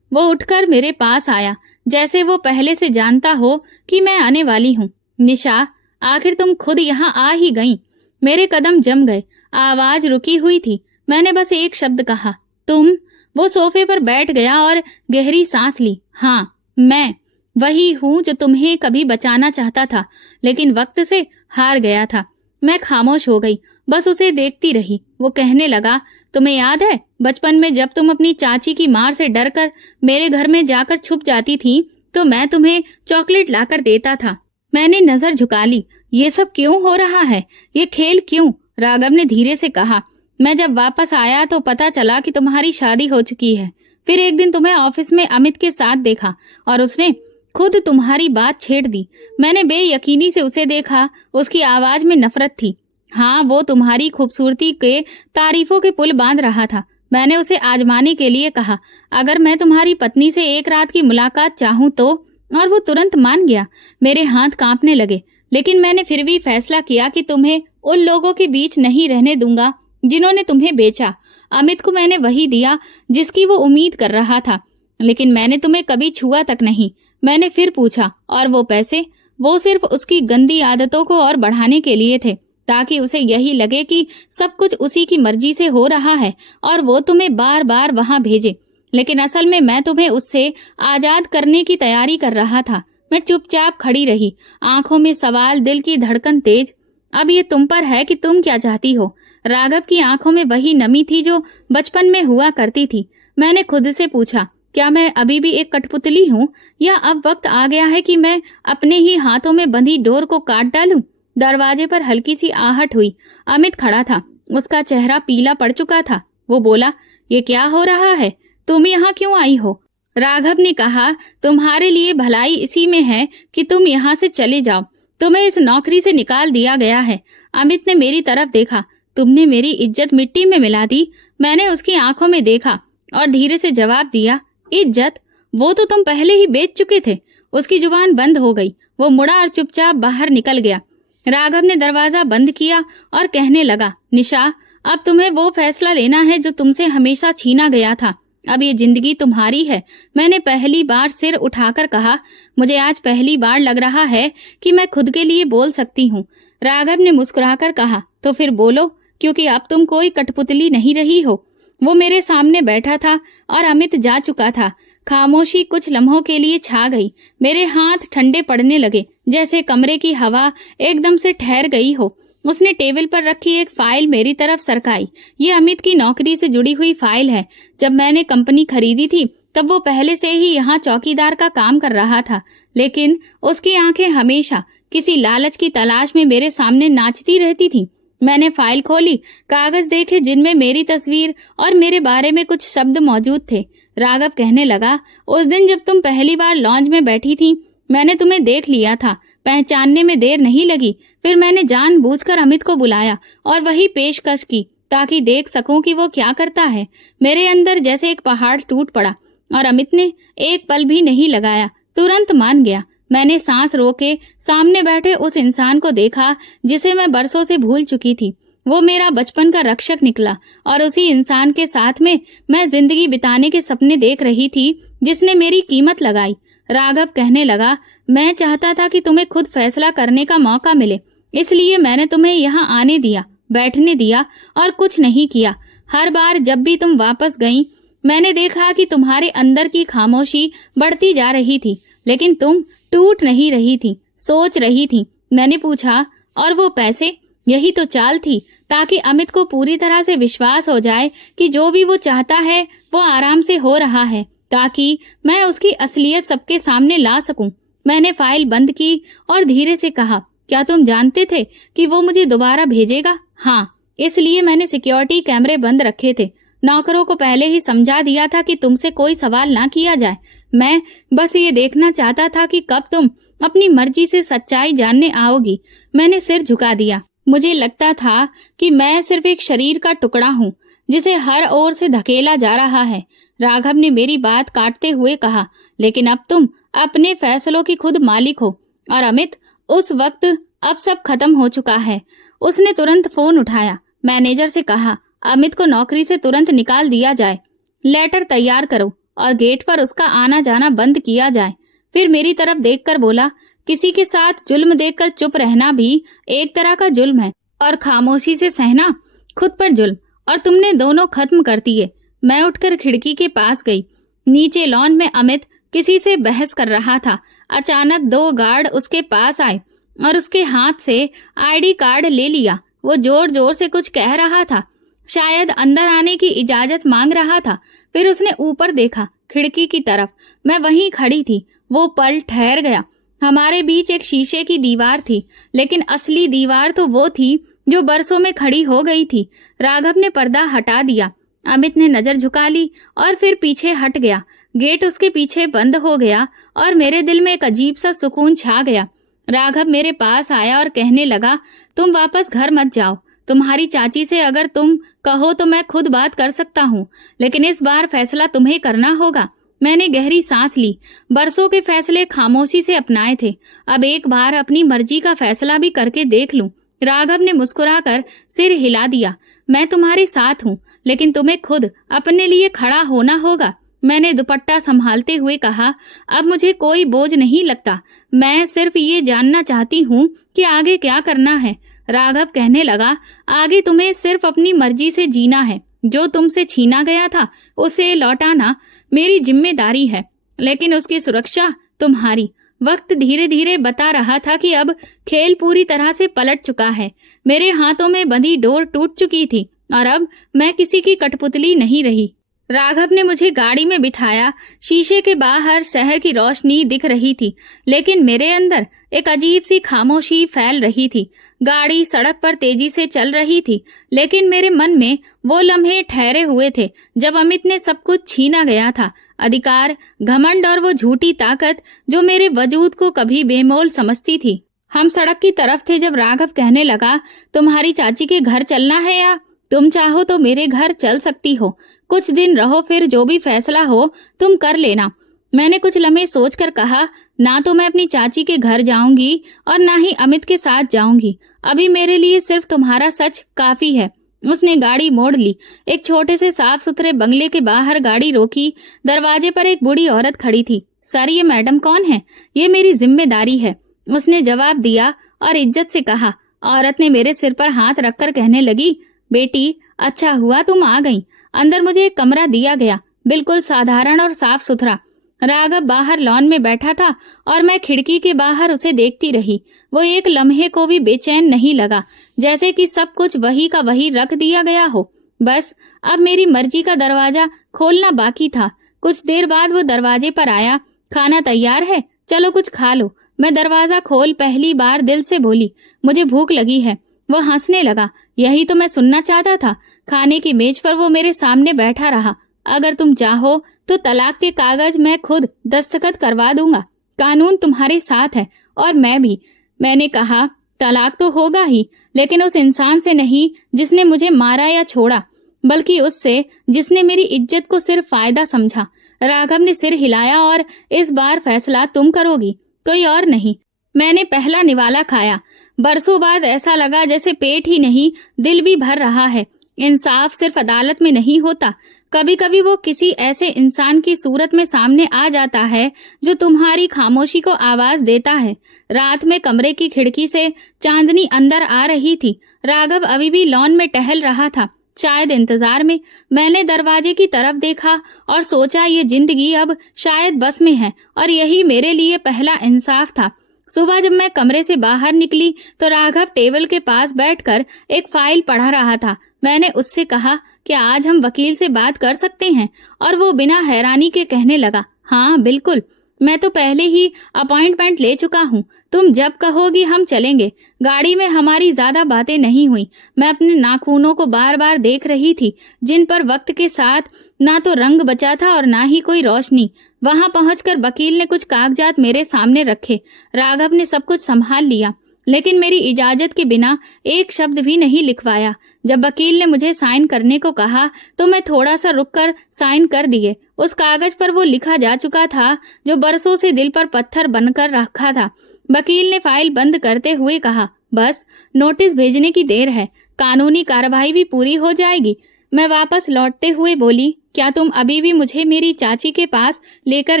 वो उठकर मेरे पास आया, जैसे वो पहले से जानता हो कि मैं आने वाली हूँ। निशा, आखिर तुम खुद यहाँ आ ही गईं। मेरे कदम जम गए। आवाज रुकी हुई थी। मैंने बस एक शब्द कहा, तुम। वो सोफे पर बैठ गया और गहरी सांस ली। हाँ, मैं वही हूँ जो तुम्हें कभी बचाना चाहता था, लेकिन वक्त से हार गया था। मैं खामोश हो गई, बस उसे देखती रही। वो कहने लगा, तुम्हें याद है बचपन में जब तुम अपनी चाची की मार से डरकर मेरे घर में जाकर छुप जाती थी, तो मैं तुम्हें चॉकलेट लाकर देता था। मैंने नजर झुका ली। ये सब क्यों हो रहा है? ये खेल क्यों? राघव ने धीरे से कहा, मैं जब वापस आया तो पता चला कि तुम्हारी शादी हो चुकी है। फिर एक दिन तुम्हें ऑफिस में अमित के साथ देखा और उसने खुद तुम्हारी बात छेड़ दी। मैंने बेयकीनी से उसे देखा। उसकी आवाज में नफरत थी। हाँ, वो तुम्हारी खूबसूरती के तारीफों के पुल बांध रहा था। मैंने उसे आजमाने के लिए कहा, अगर मैं तुम्हारी पत्नी से एक रात की मुलाकात चाहूं तो, और वो तुरंत मान गया। मेरे हाथ कांपने लगे, लेकिन मैंने फिर भी फैसला किया कि तुम्हें उन लोगों के बीच नहीं रहने दूंगा जिन्होंने तुम्हें बेचा। अमित को मैंने वही दिया जिसकी वो उम्मीद कर रहा था, लेकिन मैंने तुम्हें कभी छुआ तक नहीं। मैंने फिर पूछा, और वो पैसे? वो सिर्फ उसकी गंदी आदतों को और बढ़ाने के लिए थे, ताकि उसे यही लगे कि सब कुछ उसी की मर्जी से हो रहा है और वो तुम्हें बार बार वहां भेजे। लेकिन असल में मैं तुम्हें उससे आजाद करने की तैयारी कर रहा था। मैं चुपचाप खड़ी रही, आंखों में सवाल, दिल की धड़कन तेज। अब ये तुम पर है कि तुम क्या चाहती हो। राघव की आंखों में वही नमी थी जो बचपन में हुआ करती थी। मैंने खुद से पूछा, क्या मैं अभी भी एक कठपुतली हूँ, या अब वक्त आ गया है कि मैं अपने ही हाथों में बंधी डोर को काट डालूं? दरवाजे पर हल्की सी आहट हुई। अमित खड़ा था। उसका चेहरा पीला पड़ चुका था। वो बोला, ये क्या हो रहा है? तुम यहाँ क्यों आई हो? राघव ने कहा, तुम्हारे लिए भलाई इसी में है कि तुम यहाँ से चले जाओ। तुम्हें इस नौकरी से निकाल दिया गया है। अमित ने मेरी तरफ देखा। तुमने मेरी इज्जत मिट्टी में मिला दी। मैंने उसकी आंखों में देखा और धीरे से जवाब दिया, इज्जत? वो तो तुम पहले ही बेच चुके थे। उसकी जुबान बंद हो गई। वो मुड़ा और चुपचाप बाहर निकल गया। राघव ने दरवाजा बंद किया और कहने लगा, निशा, अब तुम्हें वो फैसला लेना है जो तुमसे हमेशा छीना गया था। अब ये जिंदगी तुम्हारी है। मैंने पहली बार सिर उठाकर कहा, मुझे आज पहली बार लग रहा है कि मैं खुद के लिए बोल सकती हूँ। राघव ने मुस्कुराकर कहा, तो फिर बोलो, क्योंकि अब तुम कोई कठपुतली नहीं रही हो। वो मेरे सामने बैठा था और अमित जा चुका था। खामोशी कुछ लम्हों के लिए छा गई। मेरे हाथ ठंडे पड़ने लगे, जैसे कमरे की हवा एकदम से ठहर गई हो। उसने टेबल पर रखी एक फाइल मेरी तरफ सरकाई। ये अमित की नौकरी से जुड़ी हुई फाइल है। जब मैंने कंपनी खरीदी थी तब वो पहले से ही यहाँ चौकीदार का काम कर रहा था, लेकिन उसकी आंखें हमेशा किसी लालच की तलाश में मेरे सामने नाचती रहती थी। मैंने फाइल खोली, कागज देखे जिनमें मेरी तस्वीर और मेरे बारे में कुछ शब्द मौजूद थे। राघव कहने लगा, उस दिन जब तुम पहली बार लॉन्ज में बैठी थी, मैंने तुम्हें देख लिया था। पहचानने में देर नहीं लगी। फिर मैंने जानबूझकर अमित को बुलाया और वही पेशकश की, ताकि देख सकूं कि वो क्या करता है। मेरे अंदर जैसे एक पहाड़ टूट पड़ा और अमित ने एक पल भी नहीं लगाया, तुरंत मान गया। मैंने सांस रोके सामने बैठे उस इंसान को देखा जिसे मैं बरसों से भूल चुकी थी। वो मेरा बचपन का रक्षक निकला और उसी इंसान के साथ में मैं जिंदगी बिताने के सपने देख रही थी जिसने मेरी कीमत लगाई। राघव कहने लगा, मैं चाहता था कि तुम्हें खुद फैसला करने का मौका मिले, इसलिए मैंने तुम्हें यहाँ आने दिया, बैठने दिया और कुछ नहीं किया। हर बार जब भी तुम वापस गईं, मैंने देखा कि तुम्हारे अंदर की खामोशी बढ़ती जा रही थी, लेकिन तुम टूट नहीं रही थी, सोच रही थी। मैंने पूछा, और वो पैसे? यही तो चाल थी, ताकि अमित को पूरी तरह से विश्वास हो जाए कि जो भी वो चाहता है वो आराम से हो रहा है, ताकि मैं उसकी असलियत सबके सामने ला सकूं। मैंने फाइल बंद की और धीरे से कहा, क्या तुम जानते थे कि वो मुझे दोबारा भेजेगा? हाँ, इसलिए मैंने सिक्योरिटी कैमरे बंद रखे थे। नौकरों को पहले ही समझा दिया था कि तुमसे कोई सवाल ना किया जाए। मैं बस ये देखना चाहता था कि कब तुम अपनी मर्जी से सच्चाई जानने आओगी। मैंने सिर झुका दिया। मुझे लगता था कि मैं सिर्फ एक शरीर का टुकड़ा हूँ जिसे हर ओर से धकेला जा रहा है। राघव ने मेरी बात काटते हुए कहा, लेकिन अब तुम अपने फैसलों की खुद मालिक हो। और अमित, उस वक्त अब सब खत्म हो चुका है। उसने तुरंत फोन उठाया। मैनेजर से कहा, अमित को नौकरी से तुरंत निकाल दिया जाए, लेटर तैयार करो और गेट पर उसका आना जाना बंद किया जाए। फिर मेरी तरफ देखकर बोला, किसी के साथ जुल्म देखकर चुप रहना भी एक तरह का जुल्म है, और खामोशी से सहना खुद पर जुल्म, और तुमने दोनों खत्म कर दिए। मैं उठकर खिड़की के पास गई। नीचे लॉन में अमित किसी से बहस कर रहा था। अचानक 2 गार्ड उसके पास आए और उसके हाथ से आईडी कार्ड ले लिया। वो जोर जोर से कुछ कह रहा था, शायद अंदर आने की इजाजत मांग रहा था। फिर उसने ऊपर देखा, खिड़की की तरफ। मैं वहीं खड़ी थी। वो पल ठहर गया। हमारे बीच एक शीशे की दीवार थी, लेकिन असली दीवार तो वो थी जो बरसों में खड़ी हो गई थी। राघव ने पर्दा हटा दिया। अमित ने नजर झुका ली और फिर पीछे हट गया। गेट उसके पीछे बंद हो गया और मेरे दिल में एक अजीब सा सुकून छा गया। राघव मेरे पास आया और कहने लगा, तुम वापस घर मत जाओ। तुम्हारी चाची से अगर तुम कहो तो मैं खुद बात कर सकता हूँ, लेकिन इस बार फैसला तुम्हें करना होगा। मैंने गहरी सांस ली। बरसों के फैसले खामोशी से अपनाए थे, अब एक बार अपनी मर्जी का फैसला भी करके देख लूं। राघव ने मुस्कुराकर सिर हिला दिया। मैं तुम्हारे साथ हूँ, लेकिन तुम्हें खुद अपने लिए खड़ा होना होगा। मैंने दुपट्टा संभालते हुए कहा, अब मुझे कोई बोझ नहीं लगता। मैं सिर्फ ये जानना चाहती हूँ कि आगे क्या करना है। राघव कहने लगा, आगे तुम्हें सिर्फ अपनी मर्जी से जीना है। जो तुमसे छीना गया था उसे लौटाना मेरी जिम्मेदारी है, लेकिन उसकी सुरक्षा तुम्हारी। वक्त धीरे धीरे बता रहा था कि अब खेल पूरी तरह से पलट चुका है। मेरे हाथों में बंधी डोर टूट चुकी थी और अब मैं किसी की कठपुतली नहीं रही। राघव ने मुझे गाड़ी में बिठाया। शीशे के बाहर शहर की रोशनी दिख रही थी, लेकिन मेरे अंदर एक अजीब सी खामोशी फैल रही थी। गाड़ी सड़क पर तेजी से चल रही थी, लेकिन मेरे मन में वो लम्हे ठहरे हुए थे जब अमित ने सब कुछ छीना गया था। अधिकार, घमंड और वो झूठी ताकत जो मेरे वजूद को कभी बेमोल समझती थी। हम सड़क की तरफ थे जब राघव कहने लगा, तुम्हारी चाची के घर चलना है या तुम चाहो तो मेरे घर चल सकती हो। कुछ दिन रहो, फिर जो भी फैसला हो तुम कर लेना। मैंने कुछ लम्हे सोचकर कहा, ना तो मैं अपनी चाची के घर जाऊंगी और ना ही अमित के साथ जाऊंगी। अभी मेरे लिए सिर्फ तुम्हारा सच काफी है। उसने गाड़ी मोड़ ली। एक छोटे से साफ सुथरे बंगले के बाहर गाड़ी रोकी। दरवाजे पर एक बूढ़ी औरत खड़ी थी। सर, ये मैडम कौन है? ये मेरी जिम्मेदारी है, उसने जवाब दिया और इज्जत से कहा। औरत ने मेरे सिर पर हाथ रखकर कहने लगी, बेटी, अच्छा हुआ तुम आ गई। अंदर मुझे एक कमरा दिया गया, बिल्कुल साधारण और साफ सुथरा। राघव बाहर लॉन में बैठा था और मैं खिड़की के बाहर उसे देखती रही। वो एक लम्हे को भी बेचैन नहीं लगा, जैसे कि सब कुछ वही का वही रख दिया गया हो। बस अब मेरी मर्जी का दरवाजा खोलना बाकी था। कुछ देर बाद वो दरवाजे पर आया। खाना तैयार है, चलो कुछ खा लो। मैं दरवाजा खोल पहली बार दिल से बोली, मुझे भूख लगी है। वो हंसने लगा। यही तो मैं सुनना चाहता था। खाने की मेज पर वो मेरे सामने बैठा रहा। अगर तुम चाहो तो तलाक के कागज मैं खुद दस्तखत करवा दूंगा। कानून तुम्हारे साथ है और मैं भी। मैंने कहा, तलाक तो होगा ही, लेकिन उस इंसान से नहीं जिसने मुझे मारा या छोड़ा, बल्कि उससे जिसने मेरी इज्जत को सिर्फ फायदा समझा। राघव ने सिर हिलाया, और इस बार फैसला तुम करोगी। कोई और नहीं। मैंने पहला निवाला खाया। बरसों बाद ऐसा लगा जैसे पेट ही नहीं, दिल भी भर रहा है। इंसाफ सिर्फ अदालत में नहीं होता, कभी कभी वो किसी ऐसे इंसान की सूरत में सामने आ जाता है जो तुम्हारी खामोशी को आवाज देता है। रात में कमरे की खिड़की से चांदनी अंदर आ रही थी। राघव अभी भी लॉन में टहल रहा था, शायद इंतजार में। मैंने दरवाजे की तरफ देखा और सोचा ये जिंदगी अब शायद बस में है और यही मेरे लिए पहला इंसाफ था। सुबह जब मैं कमरे से बाहर निकली तो राघव टेबल के पास बैठकर एक फाइल पढ़ा रहा था। मैंने उससे कहा कि आज हम वकील से बात कर सकते हैं, और वो बिना हैरानी के कहने लगा, हाँ बिल्कुल, मैं तो पहले ही अपॉइंटमेंट ले चुका हूँ। तुम जब कहोगी हम चलेंगे। गाड़ी में हमारी ज्यादा बातें नहीं हुई। मैं अपने नाखूनों को बार बार देख रही थी, जिन पर वक्त के साथ ना तो रंग बचा था और ना ही कोई रोशनी। वहां पहुंचकर वकील ने कुछ कागजात मेरे सामने रखे। राघव ने सब कुछ संभाल लिया, लेकिन मेरी इजाजत के बिना एक शब्द भी नहीं लिखवाया। जब वकील ने मुझे साइन करने को कहा तो मैं थोड़ा सा रुककर साइन कर दिए। उस कागज पर वो लिखा जा चुका था जो बरसों से दिल पर पत्थर बनकर रखा था। वकील ने फाइल बंद करते हुए कहा, बस नोटिस भेजने की देर है, कानूनी कार्रवाई भी पूरी हो जाएगी। मैं वापस लौटते हुए बोली, क्या तुम अभी भी मुझे मेरी चाची के पास लेकर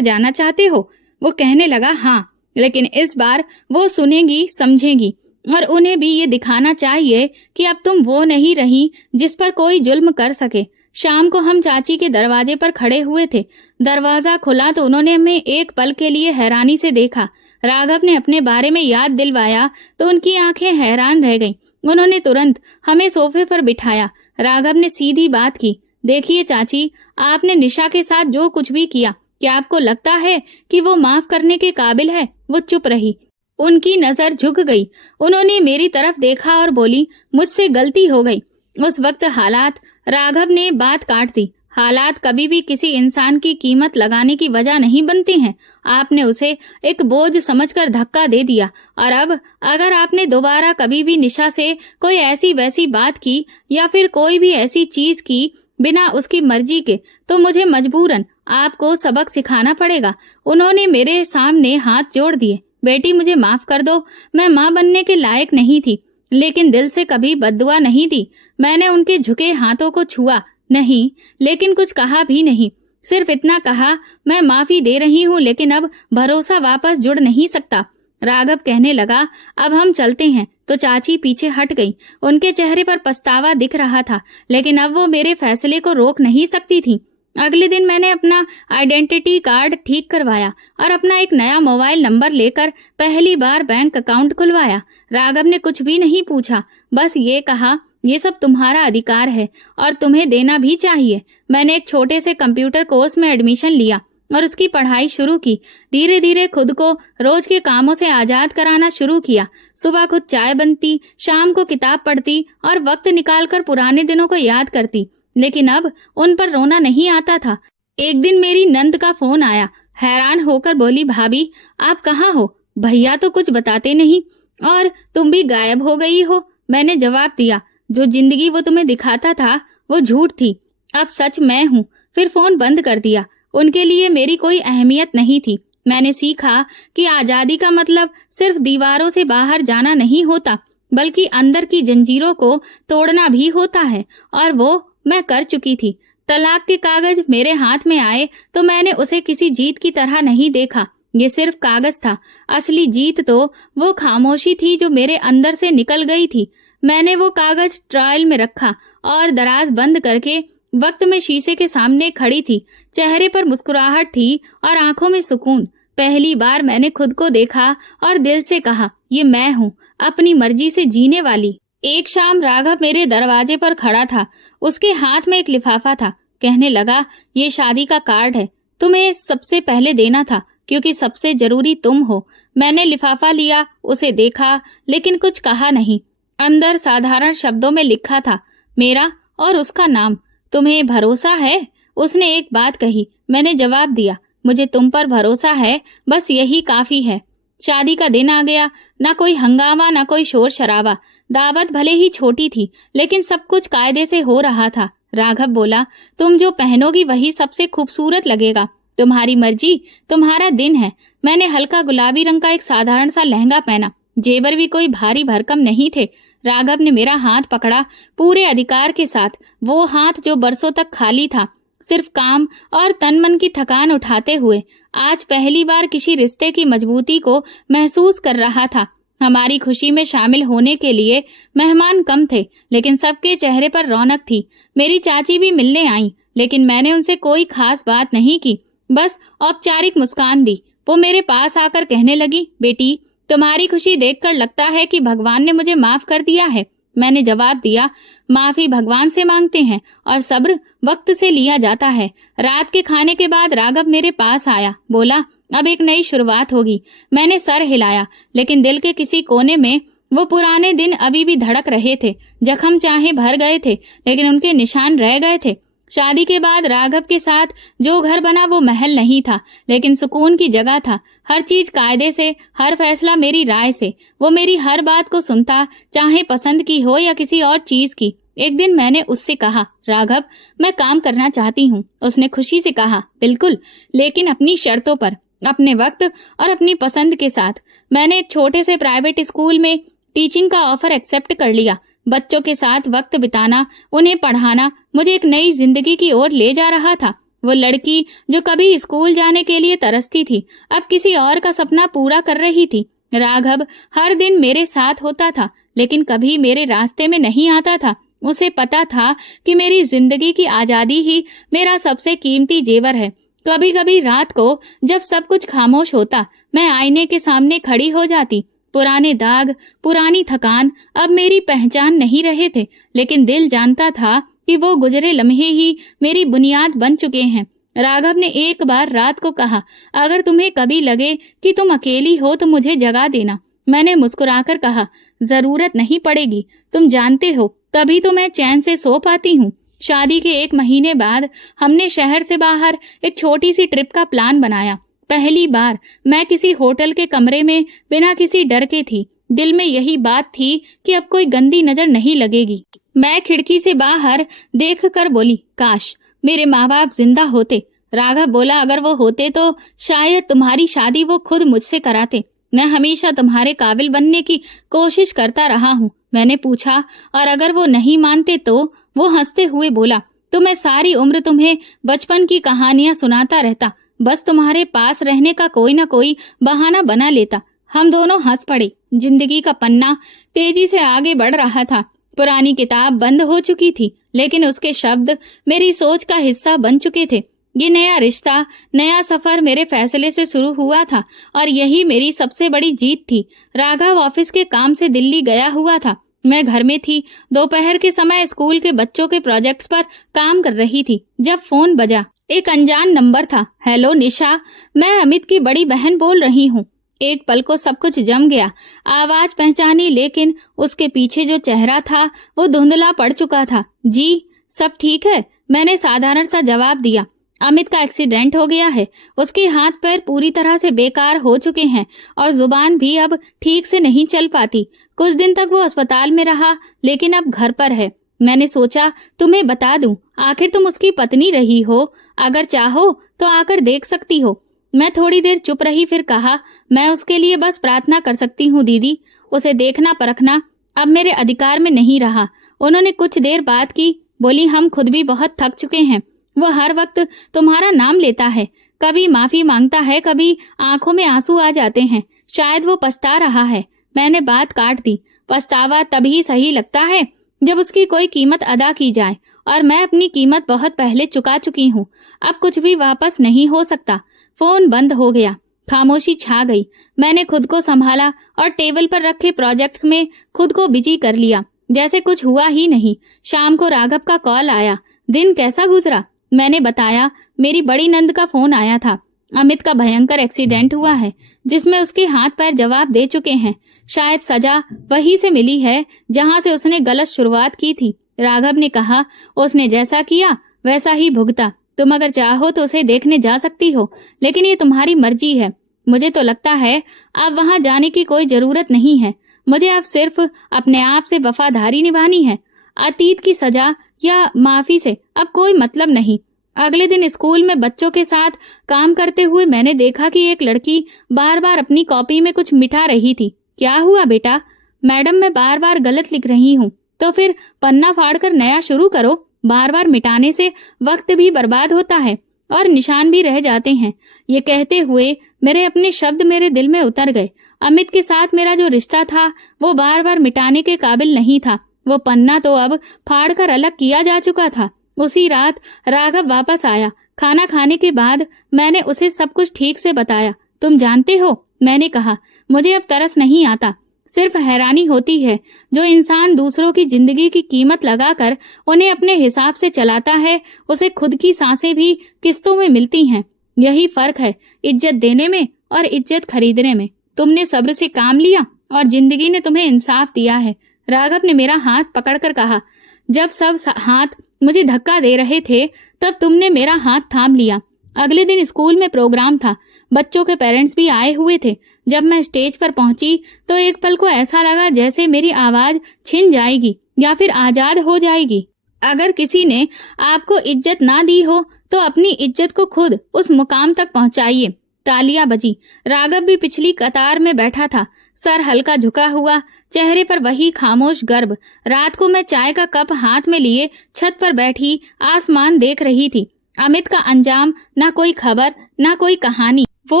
जाना चाहते हो? वो कहने लगा, हाँ, लेकिन इस बार वो सुनेगी, समझेगी, और उन्हें भी ये दिखाना चाहिए कि अब तुम वो नहीं रही जिस पर कोई जुल्म कर सके। शाम को हम चाची के दरवाजे पर खड़े हुए थे। दरवाजा खुला तो उन्होंने हमें एक पल के लिए हैरानी से देखा। राघव ने अपने बारे में याद दिलवाया तो उनकी आंखें हैरान रह गईं। उन्होंने तुरंत हमें सोफे पर बिठाया। राघव ने सीधी बात की, देखिए चाची, आपने निशा के साथ जो कुछ भी किया, क्या आपको लगता है कि वो माफ करने के काबिल है? वो चुप रही। उनकी नजर झुक गई। उन्होंने मेरी तरफ देखा और बोली, मुझसे गलती हो गई। उस वक्त हालात, राघव ने बात काट दी, हालात कभी भी किसी इंसान की कीमत लगाने की वजह नहीं बनते हैं। आपने उसे एक बोझ समझकर धक्का दे दिया, और अब अगर आपने दोबारा कभी भी निशा से कोई ऐसी वैसी बात की या फिर कोई भी ऐसी चीज की बिना उसकी मर्जी के, तो मुझे मजबूरन आपको सबक सिखाना पड़ेगा। उन्होंने मेरे सामने हाथ जोड़ दिए। बेटी, मुझे माफ कर दो, मैं माँ बनने के लायक नहीं थी, लेकिन दिल से कभी बद्दुआ नहीं दी। मैंने उनके झुके हाथों को छुआ नहीं, लेकिन कुछ कहा भी नहीं। सिर्फ इतना कहा, मैं माफी दे रही हूँ, लेकिन अब भरोसा वापस जुड़ नहीं सकता। राघव कहने लगा, अब हम चलते हैं। तो चाची पीछे हट गई। उनके चेहरे पर पछतावा दिख रहा था, लेकिन अब वो मेरे फैसले को रोक नहीं सकती थी। अगले दिन मैंने अपना आइडेंटिटी कार्ड ठीक करवाया और अपना एक नया मोबाइल नंबर लेकर पहली बार बैंक अकाउंट खुलवाया। राघव ने कुछ भी नहीं पूछा, बस ये कहा, ये सब तुम्हारा अधिकार है और तुम्हें देना भी चाहिए। मैंने एक छोटे से कंप्यूटर कोर्स में एडमिशन लिया और उसकी पढ़ाई शुरू की। धीरे धीरे खुद को रोज के कामों से आजाद कराना शुरू किया। सुबह खुद चाय बनती, शाम को किताब पढ़ती और वक्त निकालकर पुराने दिनों को याद करती, लेकिन अब उन पर रोना नहीं आता था। एक दिन मेरी नंद का फोन आया। हैरान होकर बोली, भाभी आप कहाँ हो? भैया तो कुछ बताते नहीं और तुम भी गायब हो गई हो। मैंने जवाब दिया, जो जिंदगी वो तुम्हें दिखाता था वो झूठ थी, अब सच मैं हूँ। फिर फोन बंद कर दिया। उनके लिए मेरी कोई अहमियत नहीं थी। मैंने सीखा कि आजादी का मतलब सिर्फ दीवारों से बाहर जाना नहीं होता, बल्कि अंदर की जंजीरों को तोड़ना भी होता है, और वो मैं कर चुकी थी। तलाक के कागज मेरे हाथ में आए तो मैंने उसे किसी जीत की तरह नहीं देखा। ये सिर्फ कागज था। असली जीत तो वो खामोशी थी जो मेरे अंदर से निकल गई थी। मैंने वो कागज ट्रायल में रखा और दराज बंद करके वक्त में शीशे के सामने खड़ी थी। चेहरे पर मुस्कुराहट थी और आंखों में सुकून। पहली बार मैंने खुद को देखा और दिल से कहा, ये मैं हूँ, अपनी मर्जी से जीने वाली। एक शाम राघव मेरे दरवाजे पर खड़ा था। उसके हाथ में एक लिफाफा था। कहने लगा, ये शादी का कार्ड है, तुम्हें सबसे पहले देना था क्योंकि सबसे जरूरी तुम हो। मैंने लिफाफा लिया, उसे देखा, लेकिन कुछ कहा नहीं। अंदर साधारण शब्दों में लिखा था, मेरा और उसका नाम। तुम्हें भरोसा है? उसने एक बात कही। मैंने जवाब दिया, मुझे तुम पर भरोसा है, बस यही काफी है। शादी का दिन आ गया। ना कोई हंगामा, ना कोई शोर शराबा। दावत भले ही छोटी थी, लेकिन सब कुछ कायदे से हो रहा था। राघव बोला, तुम जो पहनोगी वही सबसे खूबसूरत लगेगा। तुम्हारी मर्जी, तुम्हारा दिन है। मैंने हल्का गुलाबी रंग का एक साधारण सा लहंगा पहना, जेवर भी कोई भारी भरकम नहीं थे। राघव ने मेरा हाथ पकड़ा पूरे अधिकार के साथ, वो हाथ जो बरसों तक खाली था, सिर्फ काम और तन मन की थकान उठाते हुए आज पहली बार किसी रिश्ते की मजबूती को महसूस कर रहा था। हमारी खुशी में शामिल होने के लिए मेहमान कम थे, लेकिन सबके चेहरे पर रौनक थी। मेरी चाची भी मिलने आई, लेकिन मैंने उनसे कोई खास बात नहीं की, बस औपचारिक मुस्कान दी। वो मेरे पास आकर कहने लगी, बेटी, तुम्हारी खुशी देखकर लगता है कि भगवान ने मुझे माफ कर दिया है। मैंने जवाब दिया, माफी भगवान से मांगते हैं और सब्र वक्त से लिया जाता है। रात के खाने के बाद राघव मेरे पास आया, बोला, अब एक नई शुरुआत होगी। मैंने सर हिलाया, लेकिन दिल के किसी कोने में वो पुराने दिन अभी भी धड़क रहे थे। जख्म चाहे भर गए थे, लेकिन उनके निशान रह गए थे। शादी के बाद राघव के साथ जो घर बना वो महल नहीं था, लेकिन सुकून की जगह था। हर चीज कायदे से, हर फैसला मेरी राय से। वो मेरी हर बात को सुनता, चाहे पसंद की हो या किसी और चीज की। एक दिन मैंने उससे कहा, राघव, मैं काम करना चाहती हूँ। उसने खुशी से कहा, बिल्कुल, लेकिन अपनी शर्तों पर, अपने वक्त और अपनी पसंद के साथ। मैंने एक छोटे से प्राइवेट स्कूल में टीचिंग का ऑफर एक्सेप्ट कर लिया। बच्चों के साथ वक्त बिताना, उन्हें पढ़ाना मुझे एक नई जिंदगी की ओर ले जा रहा था। वो लड़की जो कभी स्कूल जाने के लिए तरसती थी, अब किसी और का सपना पूरा कर रही थी। राघव हर दिन मेरे साथ होता था, लेकिन कभी मेरे रास्ते में नहीं आता था। उसे पता था कि मेरी जिंदगी की आजादी ही मेरा सबसे कीमती जेवर है। कभी कभी रात को जब सब कुछ खामोश होता, मैं आईने के सामने खड़ी हो जाती। पुराने दाग, पुरानी थकान अब मेरी पहचान नहीं रहे थे, लेकिन दिल जानता था कि वो गुजरे लम्हे ही मेरी बुनियाद बन चुके हैं। राघव ने एक बार रात को कहा, अगर तुम्हें कभी लगे कि तुम अकेली हो तो मुझे जगा देना। मैंने मुस्कुराकर कहा, जरूरत नहीं पड़ेगी, तुम जानते हो तभी तो मैं चैन से सो पाती हूँ। शादी के 1 महीने बाद हमने शहर से बाहर एक छोटी सी ट्रिप का प्लान बनाया। पहली बार मैं किसी होटल के कमरे में बिना किसी डर के थी। दिल में यही बात थी कि अब कोई गंदी नजर नहीं लगेगी। मैं खिड़की से बाहर देखकर बोली, काश मेरे माँ बाप जिंदा होते। राघव बोला, अगर वो होते तो शायद तुम्हारी शादी वो खुद मुझसे कराते। मैं हमेशा तुम्हारे काबिल बनने की कोशिश करता रहा हूँ। मैंने पूछा, और अगर वो नहीं मानते तो? वो हंसते हुए बोला, तो मैं सारी उम्र तुम्हें बचपन की कहानियां सुनाता रहता, बस तुम्हारे पास रहने का कोई ना कोई बहाना बना लेता। हम दोनों हंस पड़े। जिंदगी का पन्ना तेजी से आगे बढ़ रहा था। पुरानी किताब बंद हो चुकी थी, लेकिन उसके शब्द मेरी सोच का हिस्सा बन चुके थे। ये नया रिश्ता, नया सफर मेरे फैसले से शुरू हुआ था, और यही मेरी सबसे बड़ी जीत थी। राघव ऑफिस के काम से दिल्ली गया हुआ था। मैं घर में थी। दोपहर के समय स्कूल के बच्चों के प्रोजेक्ट्स पर काम कर रही थी, जब फोन बजा। एक अनजान नंबर था। हेलो निशा, मैं अमित की बड़ी बहन बोल रही हूँ। एक पल को सब कुछ जम गया। आवाज पहचानी, लेकिन उसके पीछे जो चेहरा था वो धुंधला पड़ चुका था। जी, सब ठीक है, मैंने साधारण सा जवाब दिया। अमित का एक्सीडेंट हो गया है। उसके हाथ पैर पूरी तरह से बेकार हो चुके हैं और जुबान भी अब ठीक से नहीं चल पाती। कुछ दिन तक वो अस्पताल में रहा, लेकिन अब घर पर है। मैंने सोचा तुम्हें बता दूं, आखिर तुम उसकी पत्नी रही हो, अगर चाहो तो आकर देख सकती हो। मैं थोड़ी देर चुप रही, फिर कहा, मैं उसके लिए बस प्रार्थना कर सकती हूँ दीदी। उसे देखना परखना अब मेरे अधिकार में नहीं रहा। उन्होंने कुछ देर बात की, बोली, हम खुद भी बहुत थक चुके हैं। वो हर वक्त तुम्हारा नाम लेता है, कभी माफी मांगता है, कभी आंखों में आंसू आ जाते हैं। शायद वो पछता रहा है। मैंने बात काट दी। पछतावा तभी सही लगता है जब उसकी कोई कीमत अदा की जाए, और मैं अपनी कीमत बहुत पहले चुका चुकी हूँ। अब कुछ भी वापस नहीं हो सकता। फोन बंद हो गया। खामोशी छा गई। मैंने खुद को संभाला और टेबल पर रखे प्रोजेक्ट्स में खुद को बिजी कर लिया, जैसे कुछ हुआ ही नहीं। शाम को राघव का कॉल आया। दिन कैसा गुजरा? मैंने बताया, मेरी बड़ी नंद का फोन आया था। अमित का भयंकर एक्सीडेंट हुआ है, जिसमें उसके हाथ पैर जवाब दे चुके हैं। शायद सजा वहीं से मिली है जहां से उसने गलत शुरुआत की थी। राघव ने कहा, उसने जैसा किया वैसा ही भुगता। तुम अगर चाहो तो उसे देखने जा सकती हो, लेकिन ये तुम्हारी मर्जी है। मुझे तो लगता है अब वहां जाने की कोई जरूरत नहीं है। मुझे अब सिर्फ अपने आप से वफादारी निभानी है। अतीत की सजा या माफी से अब कोई मतलब नहीं। अगले दिन स्कूल में बच्चों के साथ काम करते हुए मैंने देखा कि एक लड़की बार बार अपनी कॉपी में कुछ मिटा रही थी। क्या हुआ बेटा? मैडम, मैं बार बार गलत लिख रही हूँ। तो फिर पन्ना फाड़कर नया शुरू करो। बार बार मिटाने से वक्त भी बर्बाद होता है और निशान भी रह जाते हैं। ये कहते हुए मेरे अपने शब्द मेरे दिल में उतर गए। अमित के साथ मेरा जो रिश्ता था वो बार बार मिटाने के काबिल नहीं था। वो पन्ना तो अब फाड़कर अलग किया जा चुका था। उसी रात राघव वापस आया। खाना खाने के बाद मैंने उसे सब कुछ ठीक से बताया। तुम जानते हो, मैंने कहा, मुझे अब तरस नहीं आता, सिर्फ हैरानी होती है। जो इंसान दूसरों की जिंदगी की कीमत लगाकर उन्हें अपने हिसाब से चलाता है, उसे खुद की सांसें भी किस्तों में मिलती हैं। यही फर्क है इज्जत देने में और इज्जत खरीदने में। तुमने सब्र से काम लिया और जिंदगी ने तुम्हें इंसाफ दिया है। राघव ने मेरा हाथ पकड़कर कहा। जब सब हाथ मुझे धक्का दे रहे थे तब तुमने मेरा हाथ थाम लिया। अगले दिन स्कूल में प्रोग्राम था। बच्चों के पेरेंट्स भी आए हुए थे। जब मैं स्टेज पर पहुंची तो एक पल को ऐसा लगा जैसे मेरी आवाज छिन जाएगी या फिर आजाद हो जाएगी। अगर किसी ने आपको इज्जत ना दी हो तो अपनी इज्जत को खुद उस मुकाम तक पहुंचाइए। तालियां बजी। राघव भी पिछली कतार में बैठा था, सर हल्का झुका हुआ, चेहरे पर वही खामोश गर्व। रात को मैं चाय का कप हाथ में लिए छत पर बैठी आसमान देख रही थी। अमित का अंजाम, ना कोई खबर, ना कोई कहानी। वो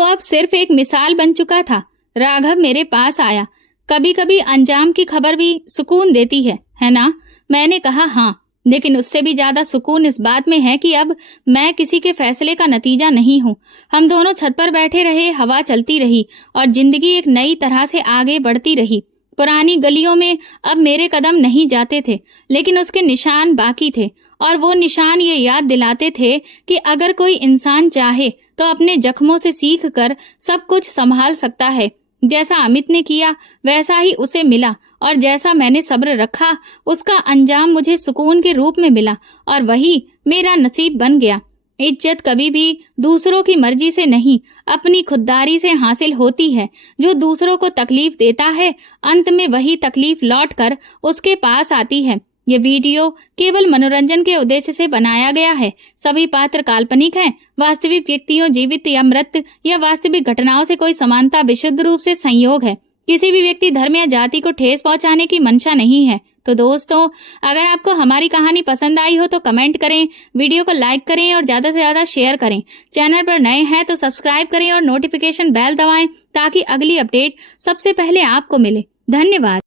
अब सिर्फ एक मिसाल बन चुका था। राघव मेरे पास आया। कभी कभी अंजाम की खबर भी सुकून देती है ना? मैंने कहा हाँ, लेकिन उससे भी ज्यादा सुकून इस बात में है कि अब मैं किसी के फैसले का नतीजा नहीं हूँ। हम दोनों छत पर बैठे रहे, हवा चलती रही और जिंदगी एक नई तरह से आगे बढ़ती रही। पुरानी गलियों में अब मेरे कदम नहीं जाते थे, लेकिन उसके निशान बाकी थे और वो निशान ये याद दिलाते थे कि अगर कोई इंसान चाहे तो अपने जख्मों से सीख कर सब कुछ संभाल सकता है। जैसा अमित ने किया वैसा ही उसे मिला और जैसा मैंने सब्र रखा उसका अंजाम मुझे सुकून के रूप में मिला और वही मेरा नसीब बन गया। इज्जत कभी भी दूसरों की मर्जी से नहीं, अपनी खुददारी से हासिल होती है। जो दूसरों को तकलीफ देता है, अंत में वही तकलीफ लौटकर उसके पास आती है। ये वीडियो केवल मनोरंजन के उद्देश्य से बनाया गया है। सभी पात्र काल्पनिक हैं। वास्तविक व्यक्तियों, जीवित या मृत या वास्तविक घटनाओं से कोई समानता विशुद्ध रूप से संयोग है। किसी भी व्यक्ति, धर्म या जाति को ठेस पहुंचाने की मंशा नहीं है। तो दोस्तों, अगर आपको हमारी कहानी पसंद आई हो तो कमेंट करें, वीडियो को लाइक करें और ज्यादा से ज्यादा शेयर करें। चैनल पर नए हैं तो सब्सक्राइब करें और नोटिफिकेशन बेल दबाएं ताकि अगली अपडेट सबसे पहले आपको मिले। धन्यवाद।